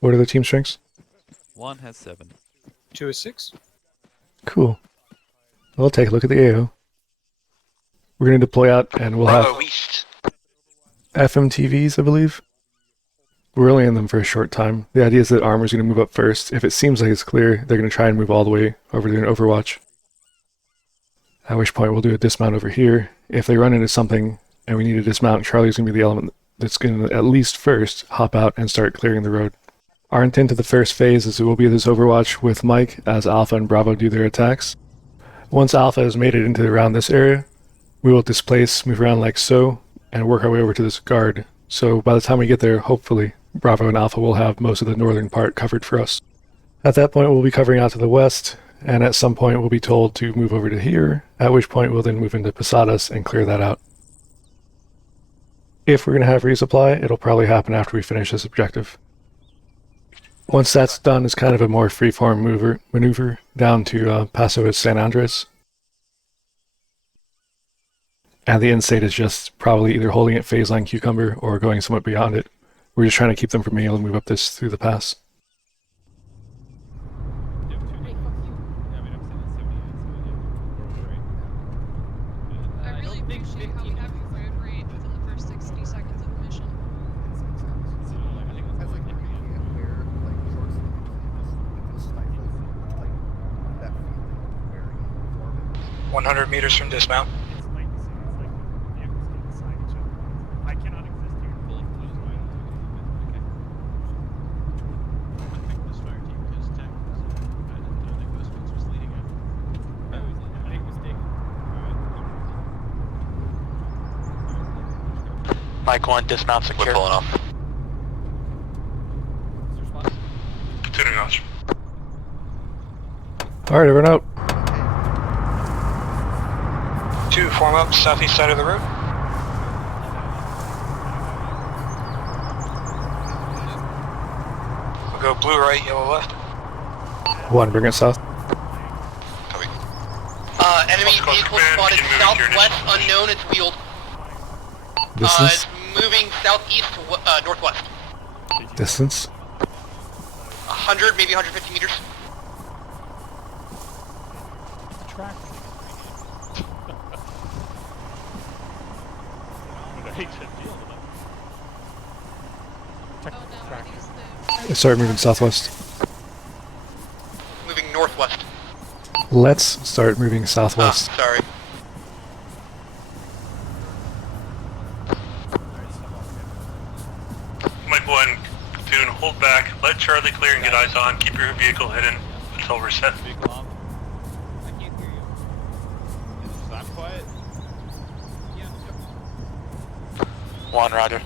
What are the team strengths? 1 has 7. 2 is 6. Cool. We'll take a look at the AO. We're going to deploy out, and we'll have East. FMTVs, I believe. We're only in them for a short time. The idea is that Arma's going to move up first. If it seems like it's clear, they're going to try and move all the way over to an Overwatch. At which point we'll do a dismount over here. If they run into something and we need to dismount, Charlie's going to be the element that's going to, at least first, hop out and start clearing the road. Our intent to the first phase is it will be this Overwatch with Mike as Alpha and Bravo do their attacks. Once Alpha has made it into around this area, we will displace, move around like so, and work our way over to this guard. So by the time we get there, hopefully, Bravo and Alpha will have most of the northern part covered for us. At that point, we'll be covering out to the west, and at some point we'll be told to move over to here, at which point we'll then move into Posadas and clear that out. If we're going to have resupply, it'll probably happen after we finish this objective. Once that's done, it's kind of a more free-form maneuver down to Passo at San Andres. And the end state is just probably either holding at phase line Cucumber or going somewhat beyond it. We're just trying to keep them from being able to move up this through the pass. I really appreciate how we have you road rage within the first 60 seconds of the mission. 100 meters from dismount. Mike 1, dismount secure. We're pulling off. Continuing notch. Alright, everyone out. 2, form up, southeast side of the road. We'll go blue right, yellow left. 1, bring it south. Enemy vehicle spotted southwest, unknown, it's wheeled. Distance? Moving southeast to northwest. Distance? 100, maybe 150 meters. Start moving southwest. Moving northwest. Let's start moving southwest. Sorry. Mike 1, platoon, hold back, let Charlie clear and get eyes on, keep your vehicle hidden until we're set. I can't hear you. Is that quiet? Yeah. 1, roger.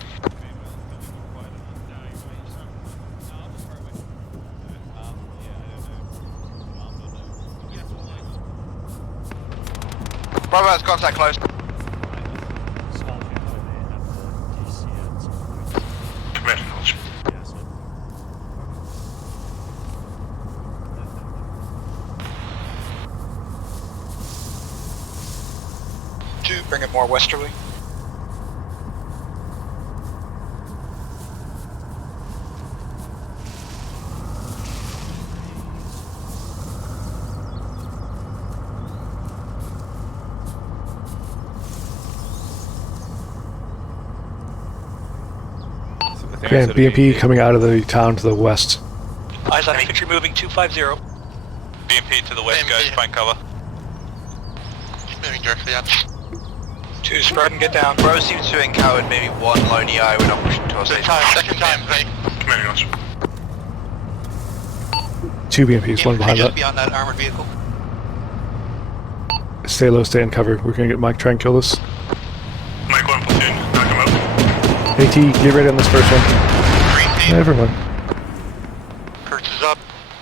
Bravo has contact close. Command acknowledged. Two, bring it more westerly. Okay, BMP coming out of the town to the west. Eyes on infantry moving 250. BMP to the west, guys, find cover. Moving directly up. 2, spread and get down. Bro seems to have encountered maybe 1 lone EI, we're not pushing to our station. Second time, right? Command acknowledged. 2 BMPs, 1 behind just that. beyond that armored vehicle. Stay low, stay in cover. We're gonna get Mike, try and kill this. Mike 1, platoon, knock him out. AT, get ready on this first one. Green team. Everyone. Kurtz is up.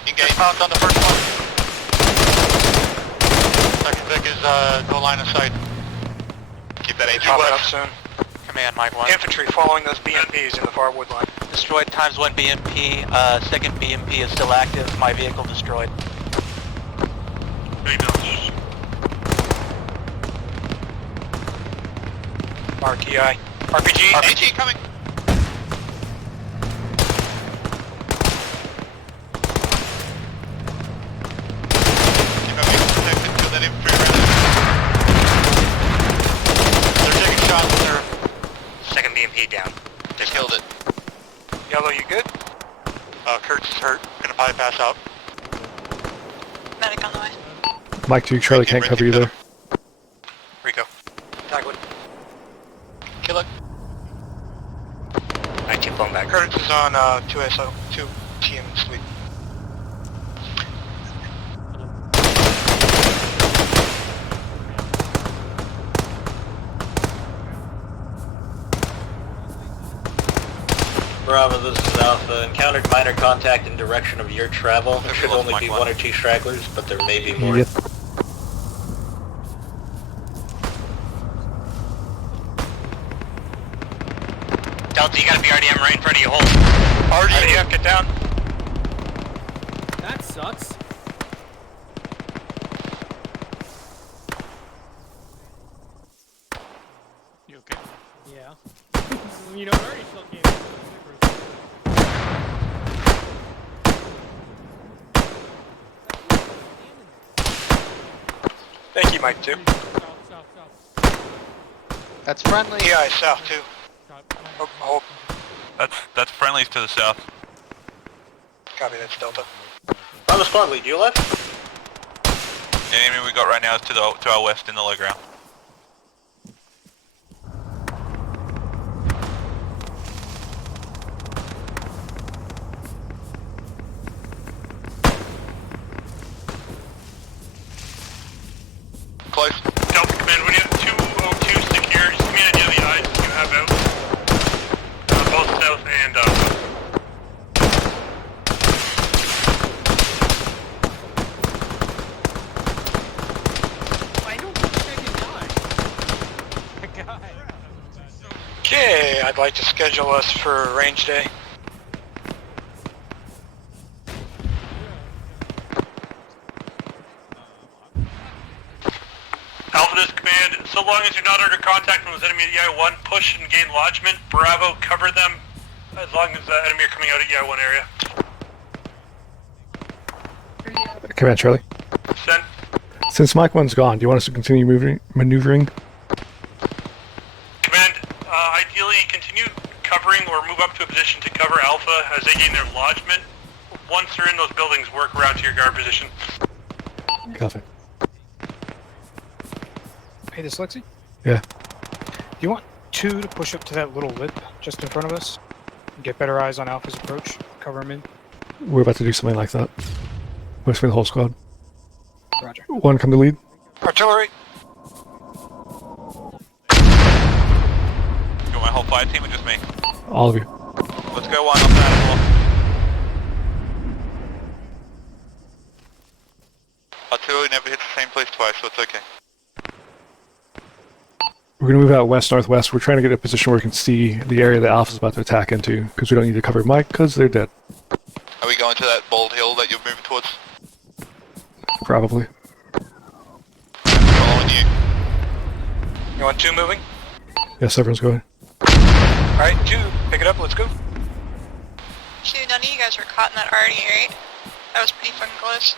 Engage. Pounds on the first one. Second Vic is no line of sight. Keep that AT Pop it up left. soon. Command, Mike 1. Infantry following those BMPs in the far wood line. Destroyed times 1 BMP, second BMP is still active, my vehicle destroyed. Acknowledged. RTI. RPG. AT coming. Kurtz is hurt. Gonna probably pass out. Medic on the way. Mike 2, Charlie can't cover you there. Rico. Dogwood. Kill it. 19 blown back. Curtis is on 2SO, 2 TM sweep. Bravo, this is Alpha. Encountered minor contact in direction of your travel. There should only be 1 or 2 stragglers, but there may be more. Yep. Delta, you got a BRDM right in front of you, hold. RDF, get down. That sucks. You okay? Yeah. You know, I already still can't. Thank you, Mike 2. South. That's friendly. Yeah, south too. Hold. That's friendlies to the south. Copy, that's Delta. On the squad lead, you left? The enemy we got right now is to our west in the low ground. Close. Delta Command, when you have 202 secure, just give me an idea of the eyes you have out. Both south and I don't think I can die. Okay, I'd like to schedule us for a range day. Alpha, this command, so long as you're not under contact from those enemy at EI-1, push and gain lodgement. Bravo, cover them as long as the enemy are coming out of EI-1 area. Command, Charlie. Send. Since Mike 1's gone, do you want us to continue maneuvering? Command, ideally continue covering or move up to a position to cover Alpha as they gain their lodgement. Once they're in those buildings, work around to your guard position. Copy. Hey, dslyecxi? Yeah. Do you want 2 to push up to that little lip just in front of us? Get better eyes on Alpha's approach. Cover him in. We're about to do something like that. Push for the whole squad. Roger. 1, come to lead. Artillery. You want my whole fire team or just me? All of you. Let's go 1 on that as Artillery never hits the same place twice, so it's okay. We're going to move out west-northwest. We're trying to get a position where we can see the area that Alpha's about to attack into, because we don't need to cover Mike, because they're dead. Are we going to that bold hill that you're moving towards? Probably. Following you. You want 2 moving? Yes, everyone's going. Alright, 2, pick it up, let's go. 2, none of you guys were caught in that RD, right? That was pretty fucking close.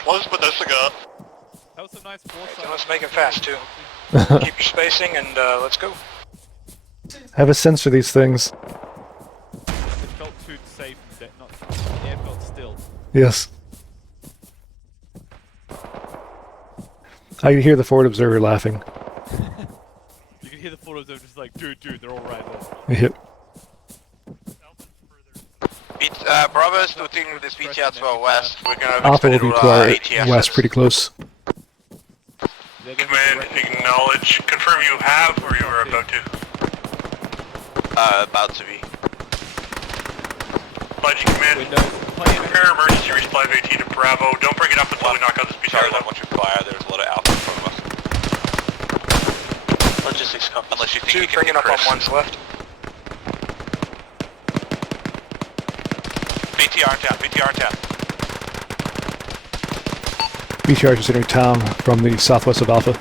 Close, but that's a go. That was a nice foresight. So let's make it fast too. Keep your spacing and let's go. Have a sense for these things. It felt too safe and not. The air felt still. Yes. I can hear the forward observer laughing. You can hear the photos of just like, dude, they're all right there. Yep. Bravo is looting with this BTR to our west. We're gonna Alpha will be to our ATS. west, pretty close. Command, acknowledge. Confirm you have or you are about to. About to be. Budget Command. Prepare emergency resupply of 18 to Bravo. Don't bring it up until we knock out this BTR. Once you fire, there's a lot of Alpha in front of us. Logistics company. Unless you think 2, you can bringing hit up on Chris. 1's left. BTR in town, BTR in town. BTR just entering town from the southwest of Alpha.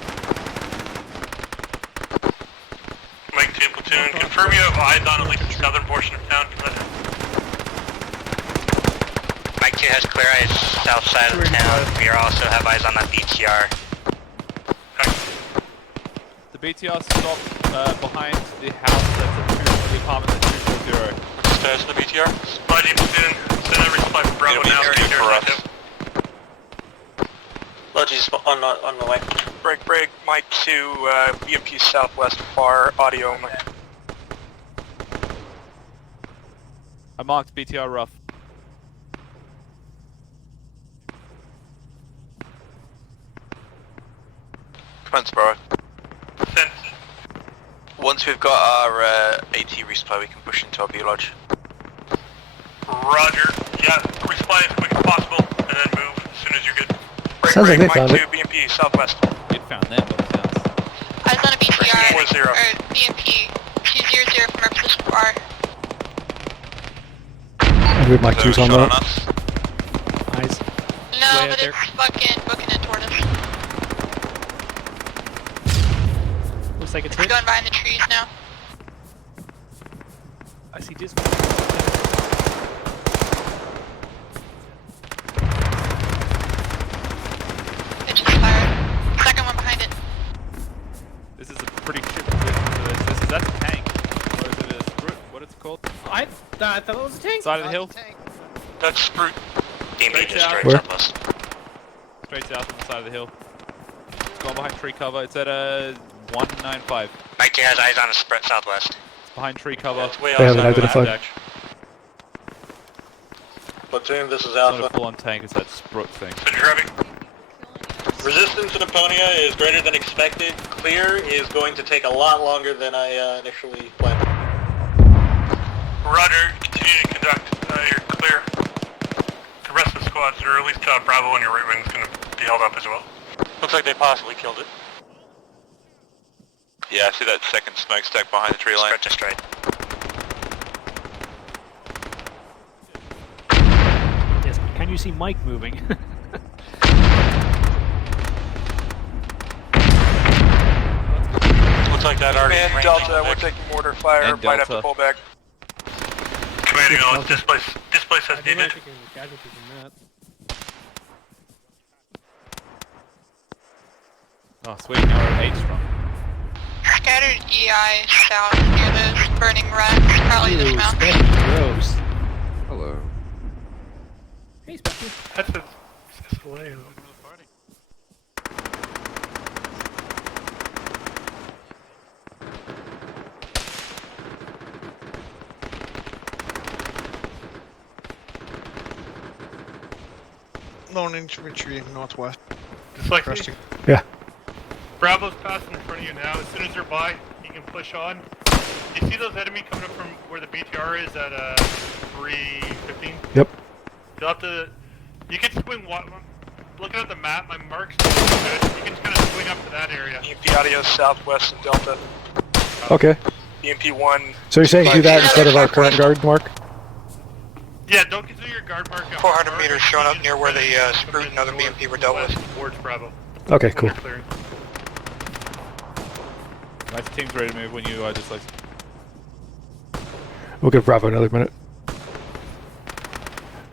Mike 2 platoon, confirm you have eyes on at least the southern portion of town. Mike 2 has clear eyes south side of town. We also have eyes on that BTR. The BTR stopped behind the house that's at the apartment at 240. Stairs to the BTR. Budget platoon, Bravo now, for us. Lodges on the way. Break, Mike 2, BMP Southwest, far, audio only. I marked BTR rough. Commence, bro. Send. Once we've got our AT resupply, we can push into our B lodge. Roger. Yeah, resupply as quick as possible, and then move as soon as you're good. Sounds like they Mike found 2, it. BMP Southwest. You'd found them, but it sounds. I was on a BTR, 4-0. or BMP 200 from our position bar. We have Mike 2's on shot on that. us. Eyes. No, Way out but there. it's fucking booking it toward us. Looks like it's It's hit. going behind the trees now. I see disc. It just fired. Second one behind it. This is a pretty shit position for this. That's a tank. Or is it a sprut? What is it called? I thought it was a tank. Side of the hill? That's Sprute. BMP Straight just out. straight Where? southwest. Straight south on the side of the hill. It's going behind tree cover. It's at a 195. Mike 2 has eyes on the spread southwest. It's behind tree cover. It's way They haven't outside of identified. that. Platoon, this is It's not a Alpha. full-on tank, it's that sprut thing. Send traffic. Resistance in Apponia is greater than expected. Clear is going to take a lot longer than I initially planned. Roger, continue to conduct. You're clear. The rest of the squads, or at least Bravo on your right wing, is going to be held up as well. Looks like they possibly killed it. Yeah, I see that second smokestack behind the tree line. Spread to straight. Yes, but can you see Mike moving? Looks like that already. And Delta, we're taking mortar fire, And might have to Delta. pull back. Commanding all, displace as needed. Casualties in that. Oh, sweet, now we're at 8 strong. Scattered EI south near those burning wrecks. Probably this Ew, mountain. Spectre, gross. Hello. Hey, Spectre. That's a display. Lone infantry northwest. Dyslexi. Yeah. Bravo's passing in front of you now. As soon as they're by, you can push on. You see those enemy coming up from where the BTR is at 315? Yep. You'll have to. You can swing. Looking at the map, my mark's not good. You can just kind of swing up to that area. BMP audio southwest of Delta. Okay. BMP 1. So you're saying do that instead of our current guard mark? Yeah, don't consider your guard mark. 400 meters showing up near where the Sprute and other BMP were dealt with. Towards Bravo. Okay, cool. Clearing. My team's ready to move when you just like. We'll give Bravo another minute.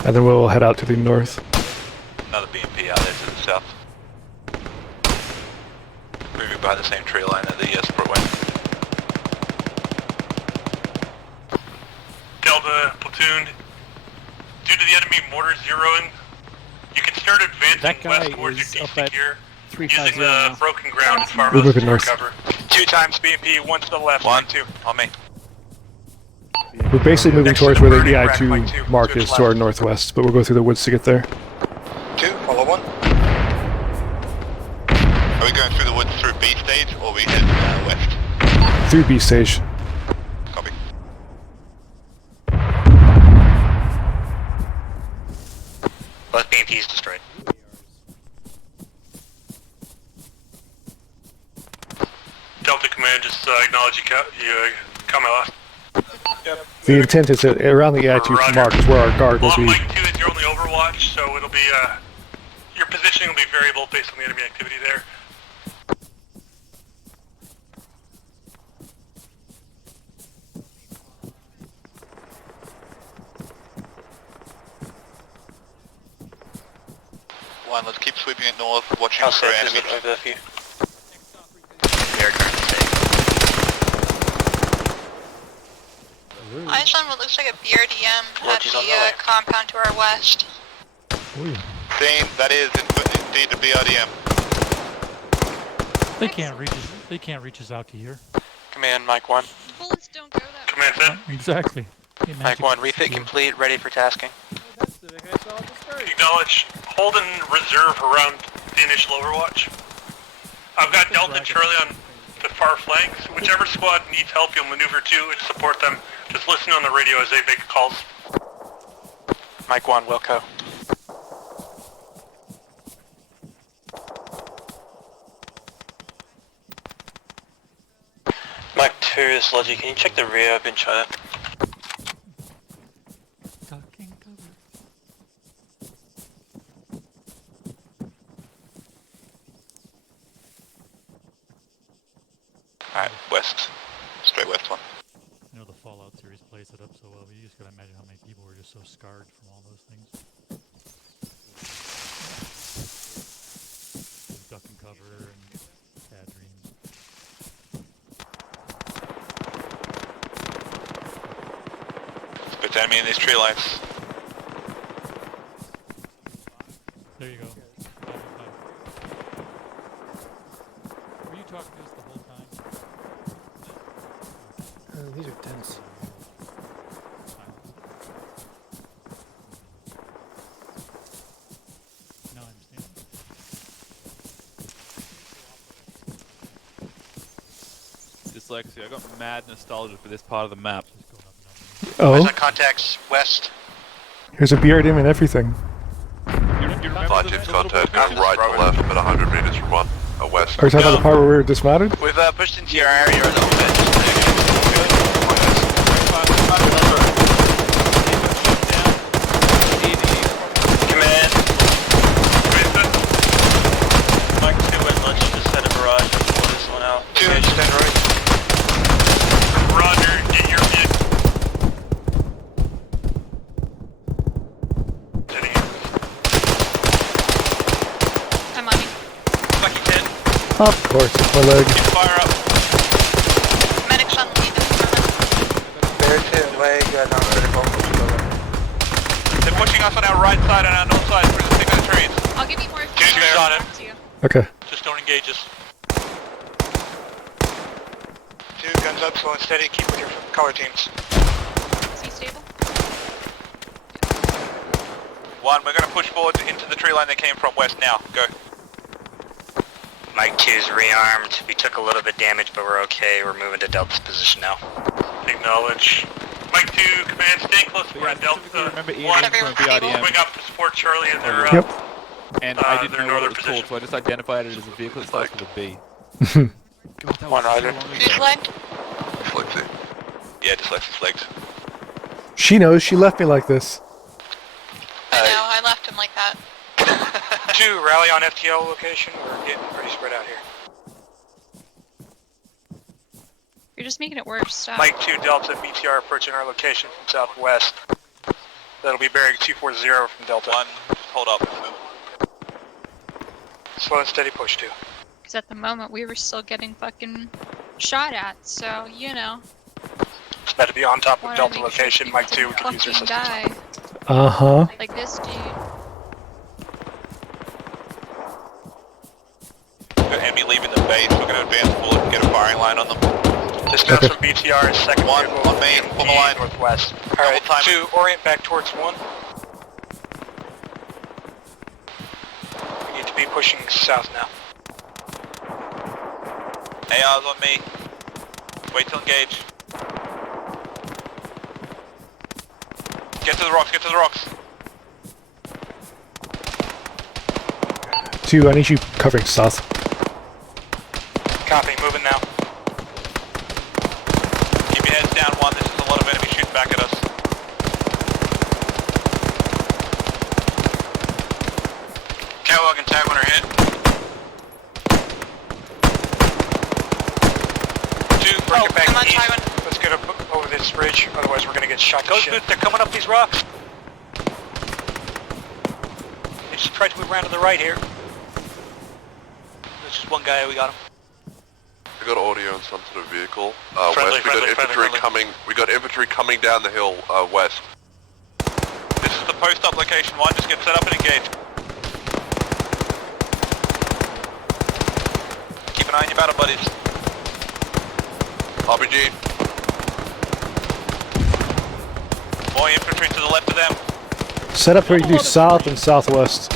And then we'll head out to the north. Another BMP out there to the south. Moving behind the same tree line that the split went. Delta platoon. Due to the enemy mortar zeroing, you can start advancing That guy west towards is your up DC at gear, 350 using the now. broken ground as far We're as moving north. cover. 2 times BMP, 1 to the left. One, 2. on me. We're basically moving Next to towards the where the burning wreck, Mike 2, EI2 mark to its is to our left. northwest, but we'll go through the woods to get there. 2, follow 1. Are we going through the woods through B stage or we head west? Through B stage. Copy. Both BMPs destroyed. Delta Command, just acknowledge you come last. The intent is that around the EI2 mark is where our guard will Well, be. Mike 2 is your only overwatch, so it'll be, your positioning will be variable based on the enemy activity there. One, let's keep sweeping it north, watching How for safe is enemies. it over there for you? We are currently safe. Eyes on what looks like a BRDM at Lodges on the the left. compound to our west. Same, that is indeed the BRDM. They can't reach us. They can't reach us out to here. Command, Mike 1. Bullets don't go that Command far. Finn. Exactly. Mike 1, refit complete, ready for tasking. Acknowledge. Hold in reserve around the initial overwatch. I've got Delta and Charlie on the far flanks. Whichever squad needs help, you'll maneuver to and support them. Just listen on the radio as they make calls. Mike 1, Wilco. Mike 2, dslyecxi, can you check the rear? I've been trying to... Alright, west. Straight west one. You know the Fallout series plays it up so well, but you just gotta imagine how many people were just so scarred from all those things. Duck and cover and bad dreams. Spit enemy in these tree lines. There you go. Were you talking to us the whole time? These are dense. No, I understand. Dyslexia, I got mad nostalgia for this part of the map. Oh, Contacts west. here's a BRDM and everything. You remember Five the teams little contact. bushes? Right to left, about 100 meters from one. West. Are you talking about the part where we were dismounted? We've pushed into your area a little bit. Command. Mike 2 and let's just set a barrage and pull this one out. 2 inch, stand right. Roger, get your hit. I'm on you. Lucky 10. Of course, it's my leg. Keep fire up. Medic's on lead at the moment. Bear 2, leg, non-critical. They're pushing us on our right side and our north side through the thick of the trees. I'll give you more Dude, information on it. back to you. Okay. Just don't engage us. 2 guns up, slow and steady. Keep with your color teams. Is he stable? 1, we're going to push forward into the tree line they came from west now. Go. Mike 2's rearmed. We took a little bit damage, but we're okay. We're moving to Delta's position now. Acknowledge. Mike 2, command, stay close to where Delta. Remember Ian 1, from BRDM. swing up to support Charlie in their, Yep. And I didn't their know what it northern was position. called, so I just identified it as a vehicle that starts with a B. 1 rider. Who's leg? Dslyecxi. Yeah, dslyecxi's legs. She knows. She left me like this. I know, I left him like that. 2, rally on FTL location. We're getting pretty spread out here. You're just making it worse. Stop. Mike 2, Delta, BTR approaching our location from southwest. That'll be bearing 240 from Delta. 1, hold up. Slow and steady push 2. Because at the moment we were still getting fucking shot at, so you know. It's better to be on top of Wanna Delta make sure location. people Mike 2, we didn't can use your fucking systems. die. Uh-huh. Like this dude. Got enemy leaving the base. We're going to advance forward and get a firing line on them. Dispatch from BTR is second 1, vehicle on main, pull the line. northwest. Alright, 2, orient back towards 1. We need to be pushing south now. AR's on me. Wait till engage. Get to the rocks, get to the rocks. 2, I need you covering south. Copy, moving now. Keep your heads down, 1. This is a lot of enemy shooting back at us. Catwalk and tag on our head. 2, break it back east. Let's get up over this bridge, otherwise we're gonna get shot to Ghost shit. boots, they're coming up these rocks. They just tried to move around to the right here. There's just one guy, we got him. We got audio on some sort of vehicle. Friendly, West, we got friendly, infantry friendly. coming. We got infantry coming down the hill west. This is the post up location 1, just get set up and engage. Keep an eye on your battle buddies. RPG. More infantry to the left of them. Set up where you do south and southwest.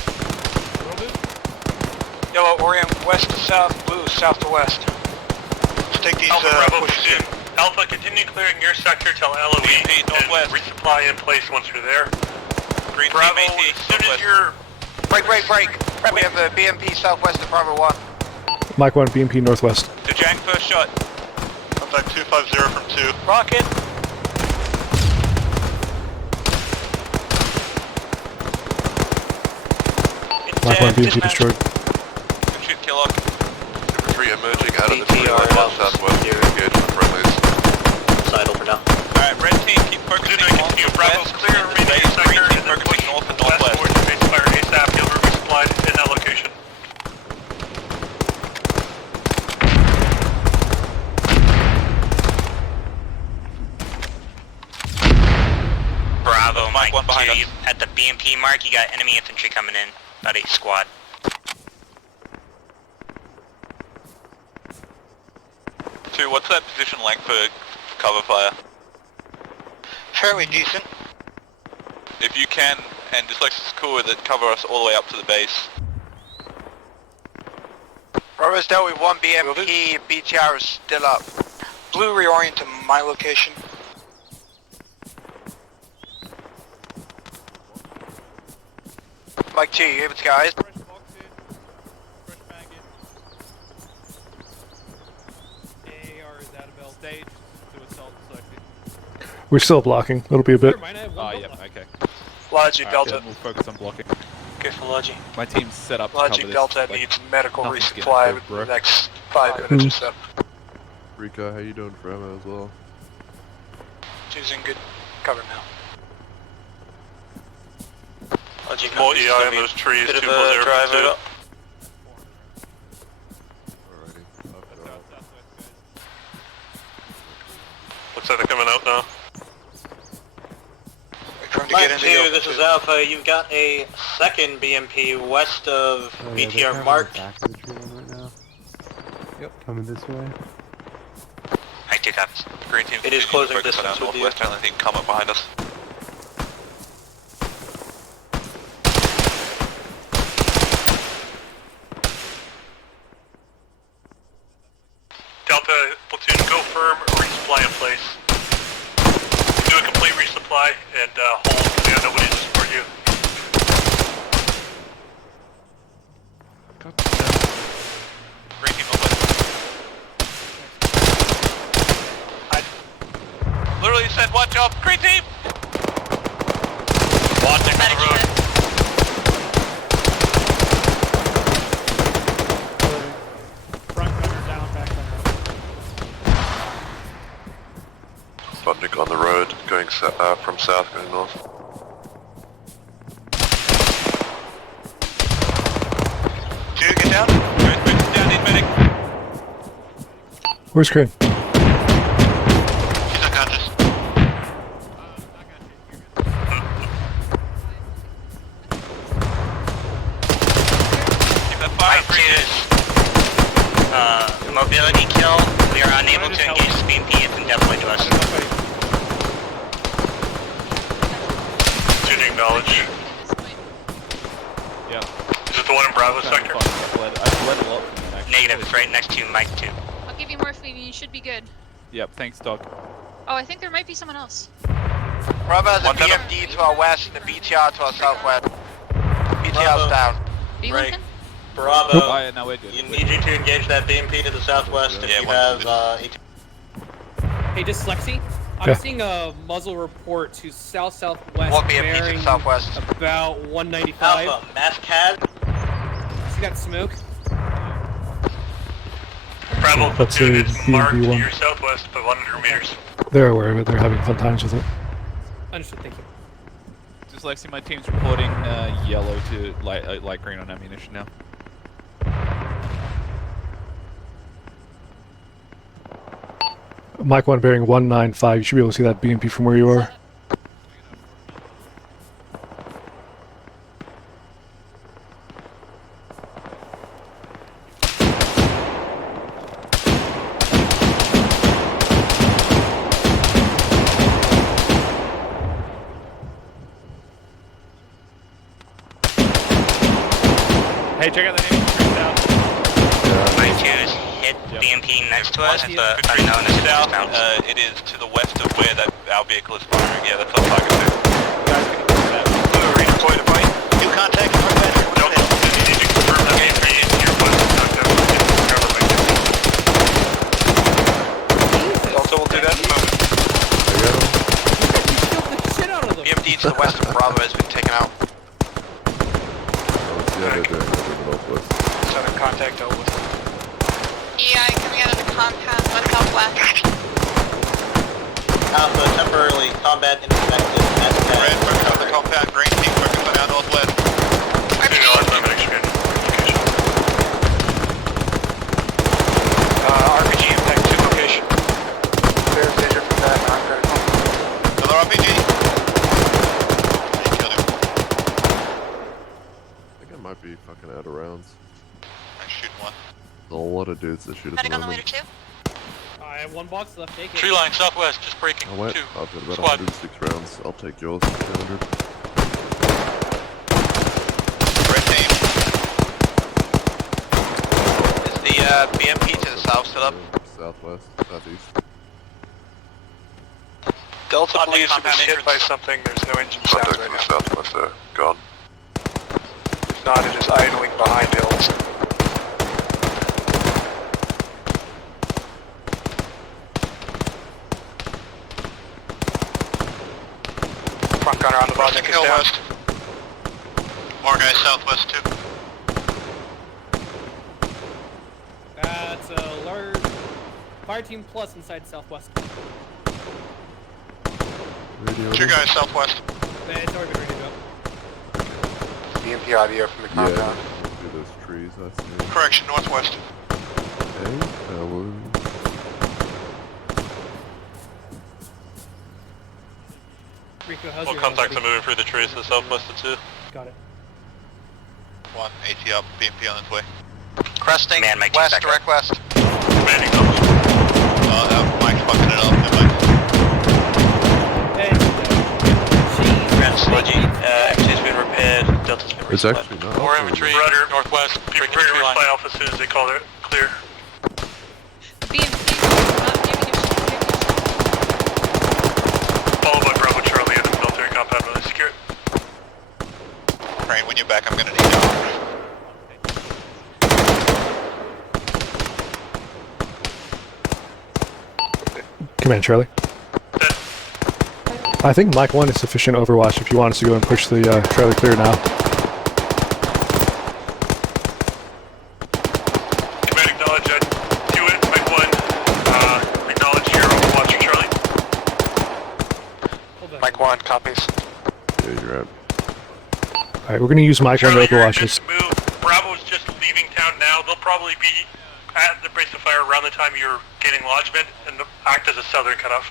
Yellow, orient, west to south, blue, south to west. Let's take these, Alpha Bravo pushes in. platoon. Alpha, continue clearing your sector till LOE BMP, northwest. and resupply in place once you're there. Green Bravo, team AT, as soon as northwest. you're... Break. We have a BMP southwest of Bravo 1. Mike 1, BMP northwest. Dejang first shot. Contact 250 from 2. Rocket. Mike 1, BMP destroyed. Good shoot, kill off. Infantry emerging out of the tree line southwest. Engage with friendlies. Sidle for now. Alright, red team, keep focusing on the Bravo, west. clear remaining Green sector team, and then focusing push north and west northwest. towards the base fire ASAP. You'll be resupplied in that location. Bravo, Mike, Mike one behind 2, us. you, at the BMP mark, you got enemy infantry coming in. About 8 squad. 2, what's that position length for cover fire? Fairly decent. If you can, and Dyslexis is cool with it, cover us all the way up to the base. Bravo's dealt with 1 BMP, BTR is still up. Blue reorient to my location. Mike 2, you able to guys? Fresh box in. Fresh mag in. AAR is out of L stage. Do assault selected. We're still blocking. It'll be a bit. Never mind, I have one Oh, bolt yeah, okay. Logi Alright, Delta. then we'll focus on blocking. Okay for Logi. My team's set up to Logi cover this. Delta like, needs medical nothing's getting resupply through, within bro. the next 5 minutes or so. Rico, how you doing for ammo as well? She's in good cover now. Logi More copies. EI Gonna on be those trees, bit of 2 a drive two. up. Alrighty. Up, South, up. southwest, guys. Looks like they're coming out now. We're trying to Mike get in 2, the open this is too. Alpha. You've got a second BMP west of BTR marked. Back of the tree line right now. Yep. Coming this way. Mike 2 copies. Green team, It is continue to closing focus on our distance with you. northwest, and I think come up behind us. Delta platoon, go firm, resupply in place. Do a complete resupply and hold. Yeah, nobody to support you. Green team, northwest. I literally said one job. Green team! Watching on the road. Front gunner down, back gunner up. Sputnik on the road, going from south, going north. Two, get down. Down in medic. Where's Crane? He's unconscious. Keep that fire. Mike 2's mobility kill. We are unable to engage the BMP. It's indefinitely to us. Tuning knowledge. Yep. Is it the one in Bravo Trying to sector? fuck, I've bled a lot from that, actually. Negative. It's right next to Mike 2. I'll give you morphine. You should be good. Yep, thanks, Doc. Oh, I think there might be someone else. Bravo has a One down. BFD to our west and a BTR to our southwest. BTR's Bravo. down. Be Right. looking? Uh, Bravo. Oh, yeah, no, we're good. You need you to engage that BMP to the southwest if Yeah, you one have position. Hey, Dyslexi. I'm Yeah. seeing a muzzle report to south-southwest What BMP to bearing the southwest? about 195. Alpha, mass CAD. See that smoke? Bravo That's platoon a is marked to BMP1. your southwest by 100 meters. They're aware of it. They're having fun times with it. Understood, thank you. Dyslexi, my team's reporting yellow to light green on ammunition now. Mike 1 bearing 195. You should be able to see that BMP from where you are. Hey, check out the name of the street south. 92's hit BMP next to us, but unknown is South, south. it is to the west of where that our vehicle is firing. Yeah, that's what I'm talking about. Guys, can you push that? Redeploy the fight. New contact, northwest. Delta, you need to confirm that BMP is your final contact. Delta will do that in a moment. BMD to the west of Bravo has been taken out. Southern contact Delta. EI coming out of the compound west southwest. Alpha, temporarily combat infected. Red, focus on the compound. Green team, focus on our northwest. RPG impact 2 location. Clear vision from that non-critical. Another RPG. They killed him. I think I might be fucking out of rounds. I'm shooting one. There's a lot of dudes that shoot at the moment. I have 1 box left, take it. Tree line southwest, just breaking. I went. 2. I've got about Squad. 106 rounds. I'll take yours for 200. Red team. Is the BMP to the south still up? Southwest, southeast. Delta Contact believes it was compound hit entrance. by something. There's no engine sounds Contact right from the now. southwest there. Gone. If not, it is idling behind hills. Front gunner on the Bosniak is Hill down. west. More guys southwest too. That's a large fire team plus inside southwest. Radio. 2 guys southwest. It's already been ready to go. BMP audio from the compound. Yeah. Through those trees, I see. Correction, northwest. Hey, hello. Rico, how's All your contacts are velocity? moving through the trees to the southwest of 2. Got it. 1, AT up, BMP on its way. Cresting Man, Mike, west, check that. direct west. Commanding up. Mike's fucking it up. Hey, Sludgy, MT's been repaired, Delta's been It's resupply. actually not. More Alpha. infantry, Rudder. northwest, Be breaking prepared the to tree line. reply alpha as soon as they call it clear. BMP is not giving you Followed by Bravo Charlie and the military compound really secure. Crane, when you're back, I'm gonna need you. Command Charlie. I think Mike 1 is sufficient overwatch if you want us to go and push the Charlie clear now. Command acknowledge that. Do it, Mike 1. Acknowledge your overwatching Charlie. Mike 1 copies. Yeah, you're out. Alright, we're going to use Mike 1 to Charlie, you're in overwatch this. this move. Bravo's just leaving town now. They'll probably be at the base of fire around the time you're gaining lodgement and act as a southern cutoff.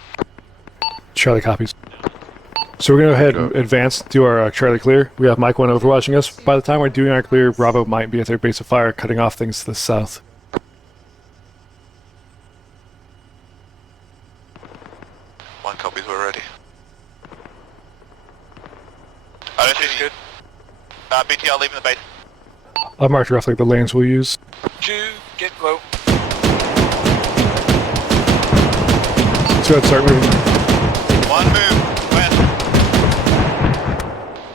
Charlie copies. So we're going to go ahead and advance, do our Charlie clear. We have Mike 1 overwatching us. By the time we're doing our clear, Bravo might be at their base of fire, cutting off things to the south. One copies, we're ready. I don't see good. BTR leaving the base. I've marked roughly the lanes we'll use. 2, get low. Let's go ahead and start moving. 1 move, west.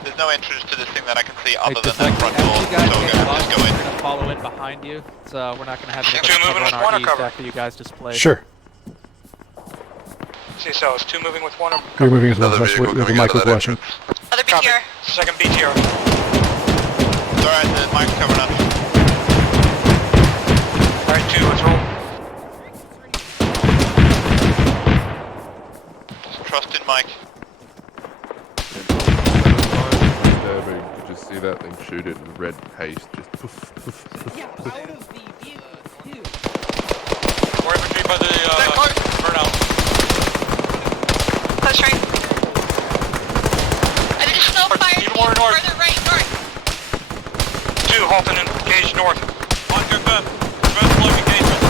There's no entrance to this thing that I can see other than that front door, so we're gonna just go in. We're gonna follow in behind you, so we're not gonna have Two anybody moving cover with on one our or east cover? after you guys display. Sure. CSL is 2 moving with 1 or You're moving as Another well. vehicle We have a coming out Mike of that overwatching. Other Copy. BTR. Second BTR. It's alright, the mic's covering up. Alright, 2, let's roll. Just trust in Mike. You could just see that thing shoot it in red haste, just poof, poof, poof. Yeah, out of the vehicle. More infantry by the burnout. Close right. Additional fire team more north. further right north. 2, halt and engage north. 1 confirmed. First blow engagement.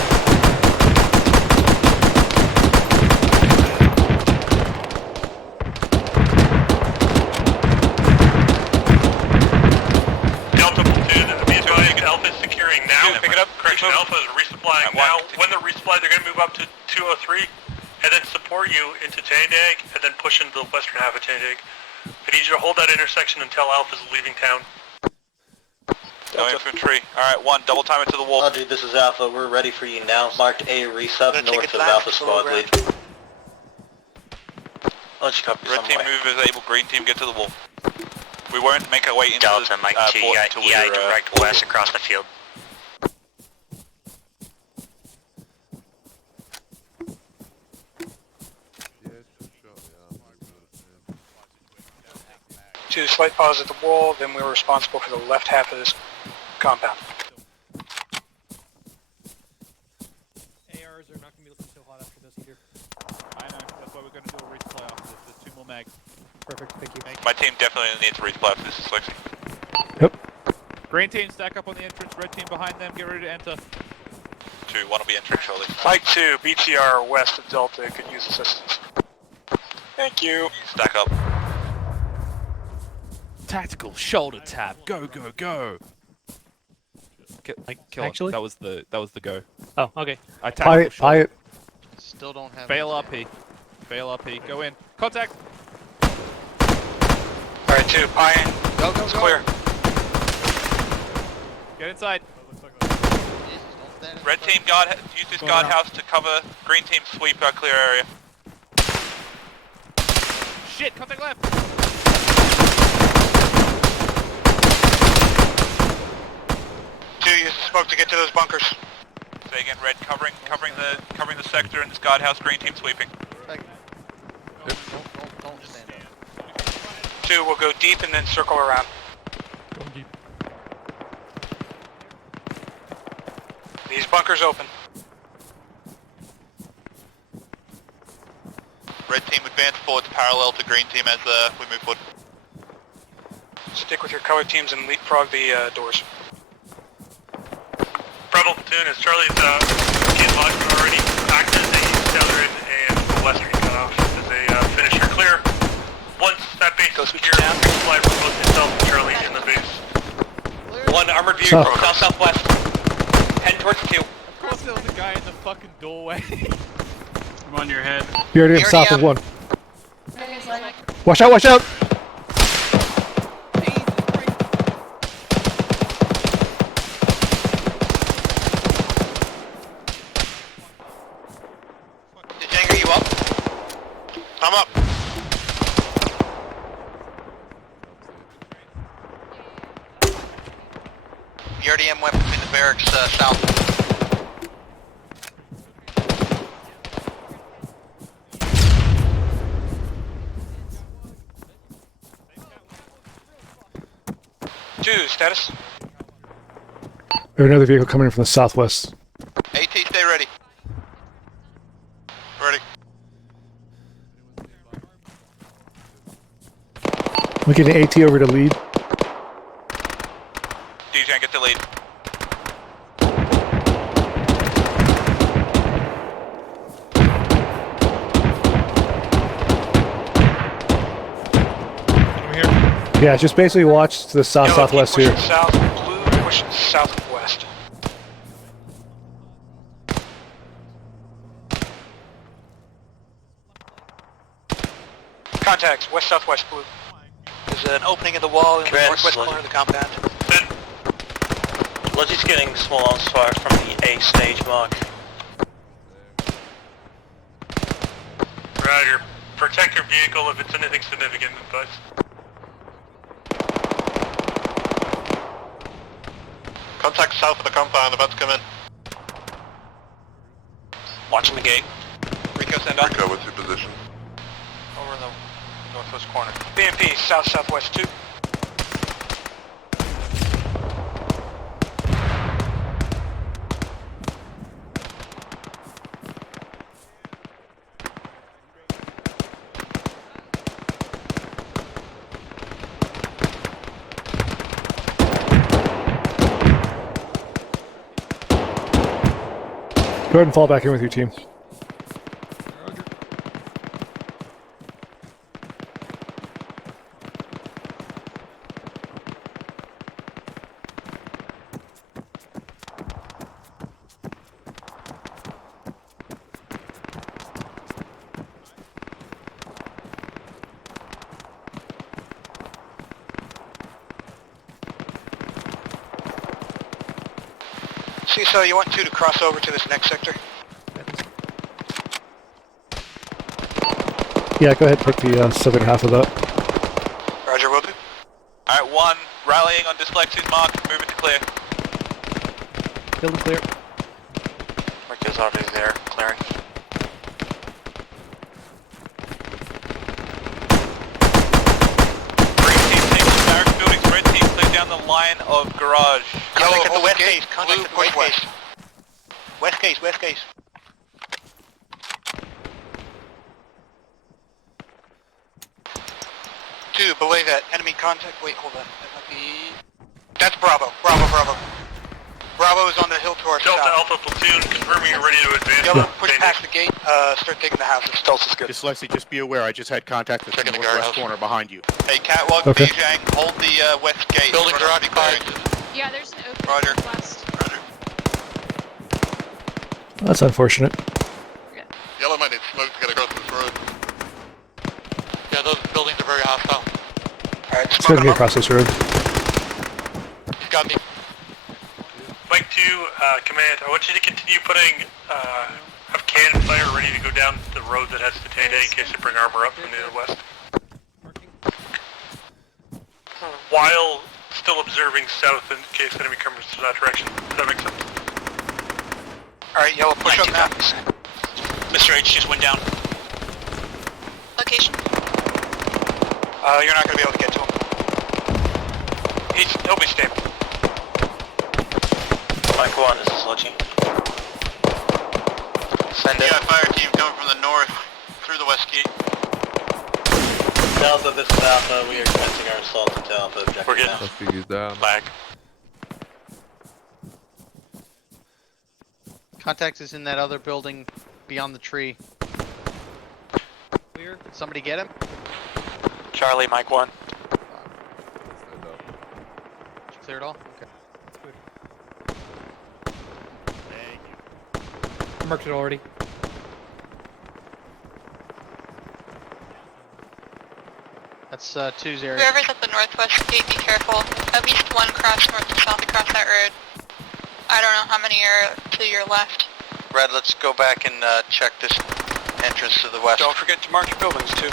Delta platoon, be advised, Section Alpha is resupplying now. When they're resupplied, they're going to move up to 203 and then support you into Tandag and then push into the western half of Tandag. I need you to hold that intersection until Alpha's leaving town. No infantry. Alright, 1, double time it to the wall. Roger, this is Alpha. We're ready for you now. Marked A resub north of Alpha squad lead. Let's copy Red team move is able, green team get to the wall. We won't make our way into Delta, Mike 2, EI direct west across the field. To slight pause at the wall, then we were responsible for the left half of this compound. ARs are not going to be looking so hot after this either. I know, that's why we're going to do a resupply after this. There's 2 more mags. Perfect, thank you. My team definitely needs a resupply after this, dslyecxi. Yep. Green team stack up on the entrance, red team behind them, get ready to enter. 2, 1 will be entering shortly. Mike 2, BTR west of Delta could use assistance. Thank you. Stack up. Tactical shoulder tap, go, go, go. Kill Actually? That was the go. Oh, okay. Buy it. Still don't have. Fail RP. Fail RP. Go in. Contact. Alright, 2, pie in. Go, It's clear. Get inside. Red team guard, use this guardhouse to cover green team sweep our clear area. Shit, contact left. Use the smoke to get to those bunkers. Say again, red, covering the sector and this guardhouse, green team sweeping. Don't stand up. 2, we'll go deep and then circle around. Going deep. These bunkers open. Red team advance forward parallel to green team as we move forward. Stick with your color teams and leapfrog the doors. Bravo platoon, as Charlie's getting locked already active, they gather in and the western cut off as they finish your clear. Once that base is secure, fly for both yourself and Charlie in the base. 1 armored view, South. south-southwest. Head towards 2. Of course there was a guy in the fucking doorway. I'm on your head. You're already south of 1. Watch out, watch out! Django, you up? I'm up. The RDM went between the barracks south. Two, status. We have another vehicle coming in from the southwest. AT, stay ready. Ready. We get an AT over to lead. DJ, get the lead. I'm here. Yeah, just basically watch to the southwest here. South, blue, pushing southwest. Contacts, west-southwest blue. There's an opening in the wall in the northwest corner of the compound. Logi's getting small arms fire from the A stage mark. Roger. Protect your vehicle if it's anything significant, but... Contact south of the compound, about to come in. Watching the gate. Rico, stand up. Rico, what's your position? Over in the northwest corner. BMP, south-southwest 2. Go ahead and fall back in with your team. See, so you want 2 to cross over to this next sector? Yeah, go ahead, pick the southern half of that. Roger, will do. Alright, 1, rallying on Dyslexi's mark, moving to clear. Building clear. Rick is already there, clearing. Green team takes the barracks buildings, red team clear down the line of garage. Contact at the west gate. Contact at the west gate. West gate, west gate. Two, belay that. Enemy contact. Wait, hold on. That might be... That's Bravo. Bravo. Bravo is on the hill to our Delta south. Alpha platoon, confirming you're ready to advance. Yellow, push past the gate. Start taking the houses. Stealth is good. Dyslexi, just be aware, I just had contact with the northwest corner behind you. Hey, Catwalk, Okay. Beijing, hold the west gate. Building garage fire. Yeah, there's an open Roger. west. That's unfortunate. Yellow might need smoke to get across this road. Yeah, those buildings are very hostile. Alright, Let's go get across this road. He's got me. Mike 2, command, I want you to continue putting, have cannon fire ready to go down the road that has Detained in case they bring armor up from the west. While still observing south in case enemy comes to that direction. Does that make sense? Alright, Yellow, push up now. Mr. H just went down. Location. You're not going to be able to get to him. He'll be stable. Mike 1, this is Logi. Send it. Yeah, fire team coming from the north through the west gate. Delta, this is Alpha. We are commencing our assault into Alpha objective. We're getting now. Suspect is down. Flag. Contact is in that other building beyond the tree. Clear. Did somebody get him? Charlie, Mike 1. Did you clear it all? Okay. I marked it already. That's 2's area. Whoever's at the northwest gate, be careful. At least one cross north to south across that road. I don't know how many are to your left. Red, let's go back and check this entrance to the west. Don't forget to mark your buildings too.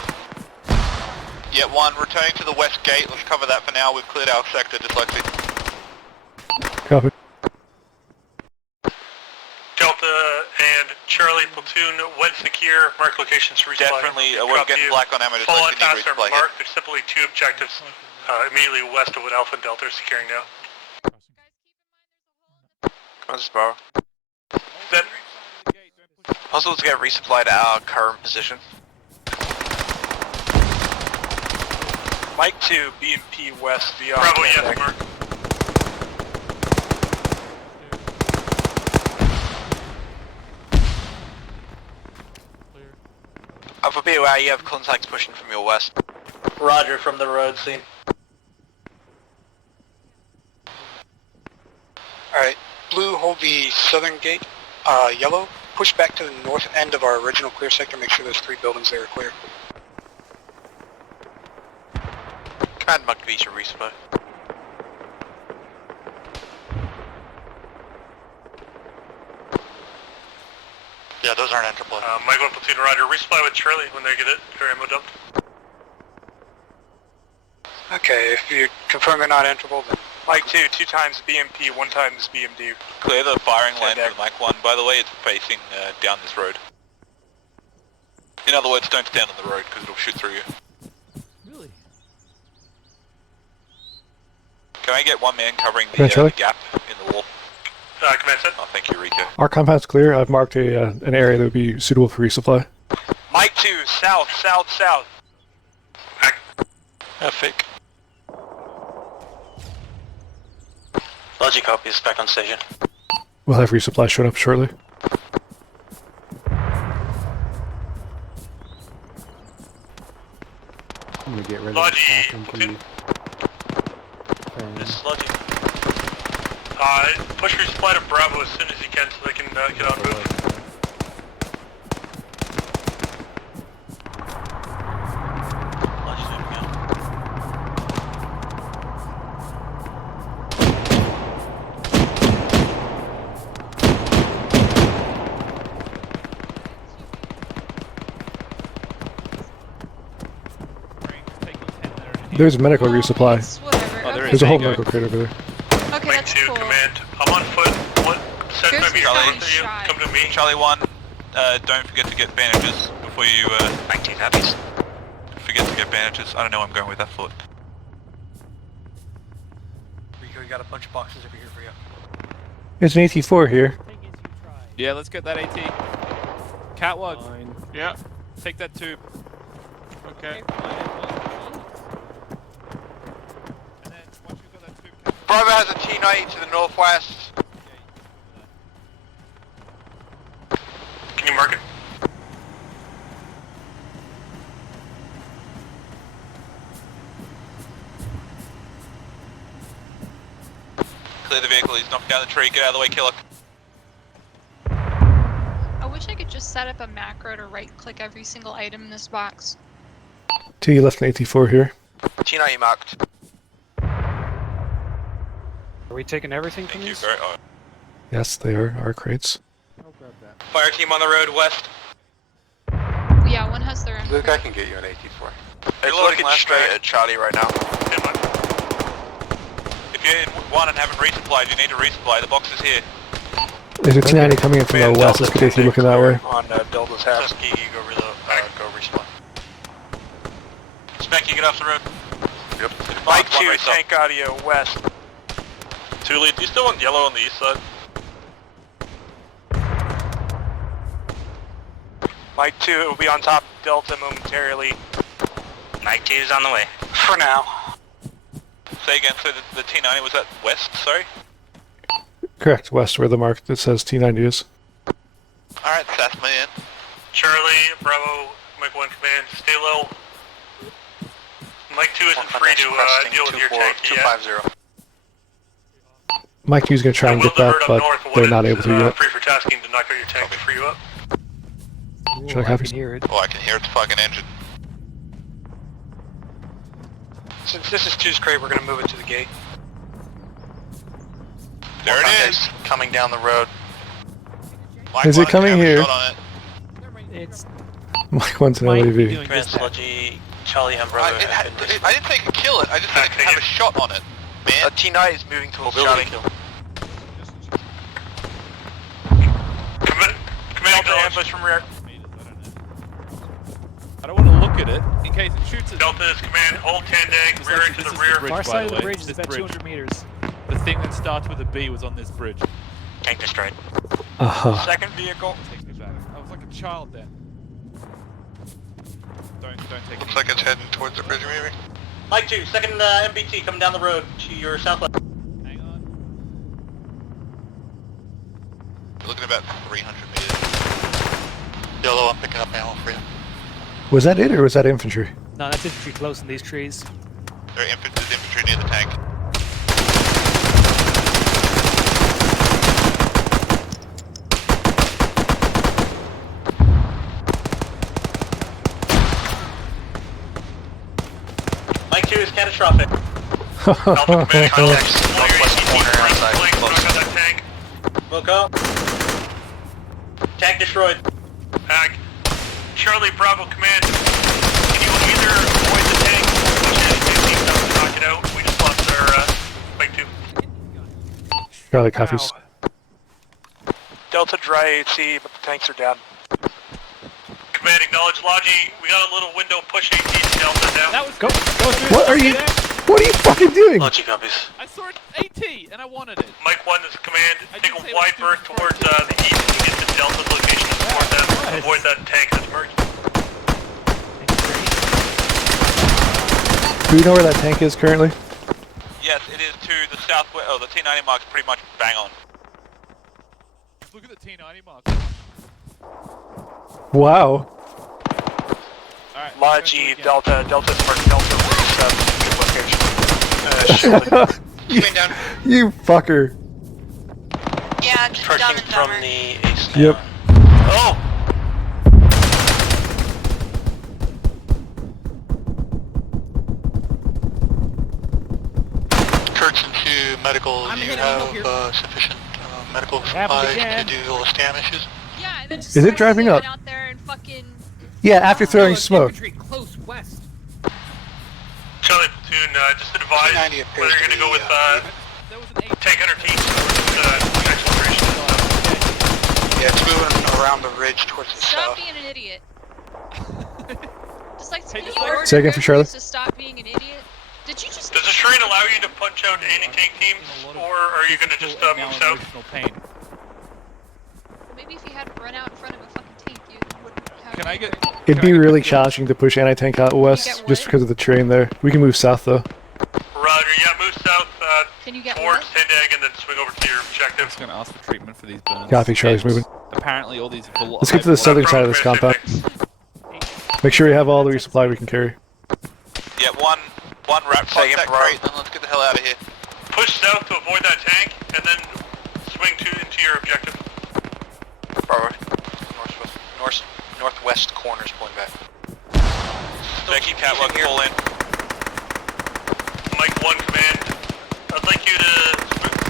Yeah, 1, returning to the west gate. Let's cover that for now. We've cleared our sector, Dyslexi. Copy. Delta and Charlie platoon, when secure, mark locations for resupply. Definitely, we're getting black on ammo. Full on Dyslexi, tasks need are resupply marked. There's simply 2 objectives immediately west of what Alpha and Delta are securing now. This is Bravo. Then, Also, let's get resupply to our current position. Mike 2, BMP west via. Bravo, yes, mark. Alpha B, where you have contacts pushing from your west. Roger from the road scene. Alright, Blue, hold the southern gate. Yellow, push back to the north end of our original clear sector. Make sure those 3 buildings there are clear. Command Mike V to resupply. Yeah, those aren't enterable. Mike 1 platoon, roger. Resupply with Charlie when they get it. Their ammo dumped. Okay, if you confirm they're not enterable, then... Mike 2, 2 times BMP, 1 times BMD. Clear the firing line for Mike 1. By the way, it's facing down this road. In other words, don't stand on the road because it'll shoot through you. Really? Can I get 1 man covering Yeah, the Charlie? gap in the wall? Command set. Oh, thank you, Rico. Our compound's clear. I've marked an area that would be suitable for resupply. Mike 2, south, south, south. Fake. Logic copy is back on station. We'll have resupply showing up shortly. I'm gonna get rid of Logi, this platoon. This is Logic. Push resupply to Bravo as soon as you can so they can get on move. Logic's moving out. There's medical resupply. Whatever. Oh, there There's a whole There you medical crate over there. Okay, Mike that's 2, cool. command. I'm on foot. What set Here's might be the front Charlie of you? shot. Come to me. Charlie 1, don't forget to get bandages before you, Mike 2 copies. forget to get bandages. I don't know where I'm going with that foot. Rico, you got a bunch of boxes over here for you. There's an AT4 here. Yeah, let's get that AT. Catwalk. Yeah. Take that tube. Okay. Bravo has a T90 to the northwest. Can you mark it? Clear the vehicle, he's knocked down the tree, get out of the way, killer. I wish I could just set up a macro to right-click every single item in this box. T, you left an AT4 here. T90 marked. Are we taking everything from these? Yes, they are our crates. Fire team on the road west. Yeah, one has their own. Luke, I can get you an AT4. It's looking straight at Charlie right now. If you want and haven't resupplied, you need to resupply. The box is here. There's a T90 coming in from the west. Let's get AT looking that way. On Delta's house. Tuskegee, you go reload. Go resupply. Specky, get off the road. Yep. Mike 2, tank audio, west. 2 lead, do you still want yellow on the east side? Mike 2, it will be on top of Delta momentarily. Mike 2 is on the way. For now. Say again, so the T90 was that west, sorry? Correct, west where the mark that says T90 is. Alright, that's my in. Charlie, Bravo, Mike 1 command, stay low. Mike 2 isn't free to deal with your tank yet. 250. Mike 2's gonna try and get that, but they're not able to yet. Free for tasking to knock out your tank to free you up. Should I copy? Oh, I can hear its fucking engine. Since this is 2's crate, we're gonna move it to the gate. There it is, coming down the road. Is it coming here? It's Mike 1's an LAV. Command Sludgy, Charlie and Bravo. I didn't say kill it, I just said I could have a shot on it. Man. A T90 is moving towards Charlie. Command to ambush from rear. I don't want to look at it in case it shoots at Delta is command, hold Tandang, rear into the rear. far side of the bridge is This about bridge. 200 meters. The thing that starts with a B was on this bridge. Tank destroyed. Second vehicle. Take me back. I was like a child then. Don't take Looks me. like it's heading towards the bridge maybe. Mike 2, second MBT coming down the road to your southwest. Hang on. You're looking about 300 meters. Yellow, I'm picking up ammo for you. Was that it or was that infantry? No, that's infantry close in these trees. There's infantry near the tank. Mike 2 is catastrophic. Delta command, contact. Northwest corner, outside, close. Knock out that tank. Wilco. Tank destroyed. Hack. Charlie, Bravo command. Can you either avoid the tank or push it and team down to knock it out? We just lost our Mike 2. Charlie copies. Delta dry AC, but the tanks are down. Command, acknowledge Logi. We got a little window push AT Delta down. That was Go through. What are you? What are you fucking doing? Logi copies. I saw an AT and I wanted it. Mike 1 is command. I Take didn't say a wide it was berth towards the east to get to Delta's location and support them. Yes. Avoid that tank that's merged. Do you know where that tank is currently? Yes, it is to the southwest. Oh, the T90 mark's pretty much bang on. Look at the T90 mark. Wow. Alright. Logi, Delta marked Delta location. Coming down. You fucker. Yeah, just dumb Approaching and from dumber. the east. Yep. Oh! Kirkson to medical. I'm Do you hitting help here. have sufficient medical Happened supplies again. to do all the stam issues? Yeah, and then Is it driving up? out there and fucking. Yeah, after throwing It's smoke. infantry close west. Charlie 2, just advise 290 whether you're going to go with tank under team acceleration. Yeah, it's moving around the ridge towards the Stop south. being an idiot. Just like Hey, you just like- ordered Say again for Charlie. to stop being an idiot. Did you just? Does the terrain allow you to punch out anti-tank teams, or are you going to just move south? Emotional pain. Maybe if you hadn't run out in front of a fucking tank, you wouldn't have. Can I get? It'd be really challenging to push anti-tank out west just because of the terrain there. We can move south though. Roger, yeah, move south Can you get towards what? Tendag and then swing over to your I'm objective. just going to ask for treatment for these burns. Copy, Charlie's moving. Apparently, all these. Let's get to the southern side of this compound. Make sure we have all the resupply we can carry. Yeah, one wrap contact crate, then let's get the hell out of here. Push south to avoid that tank, and then swing into your objective. Bravo. Northwest corners pulling back. Becky, catwalk, pull in. Mike 1 command. I'd like you to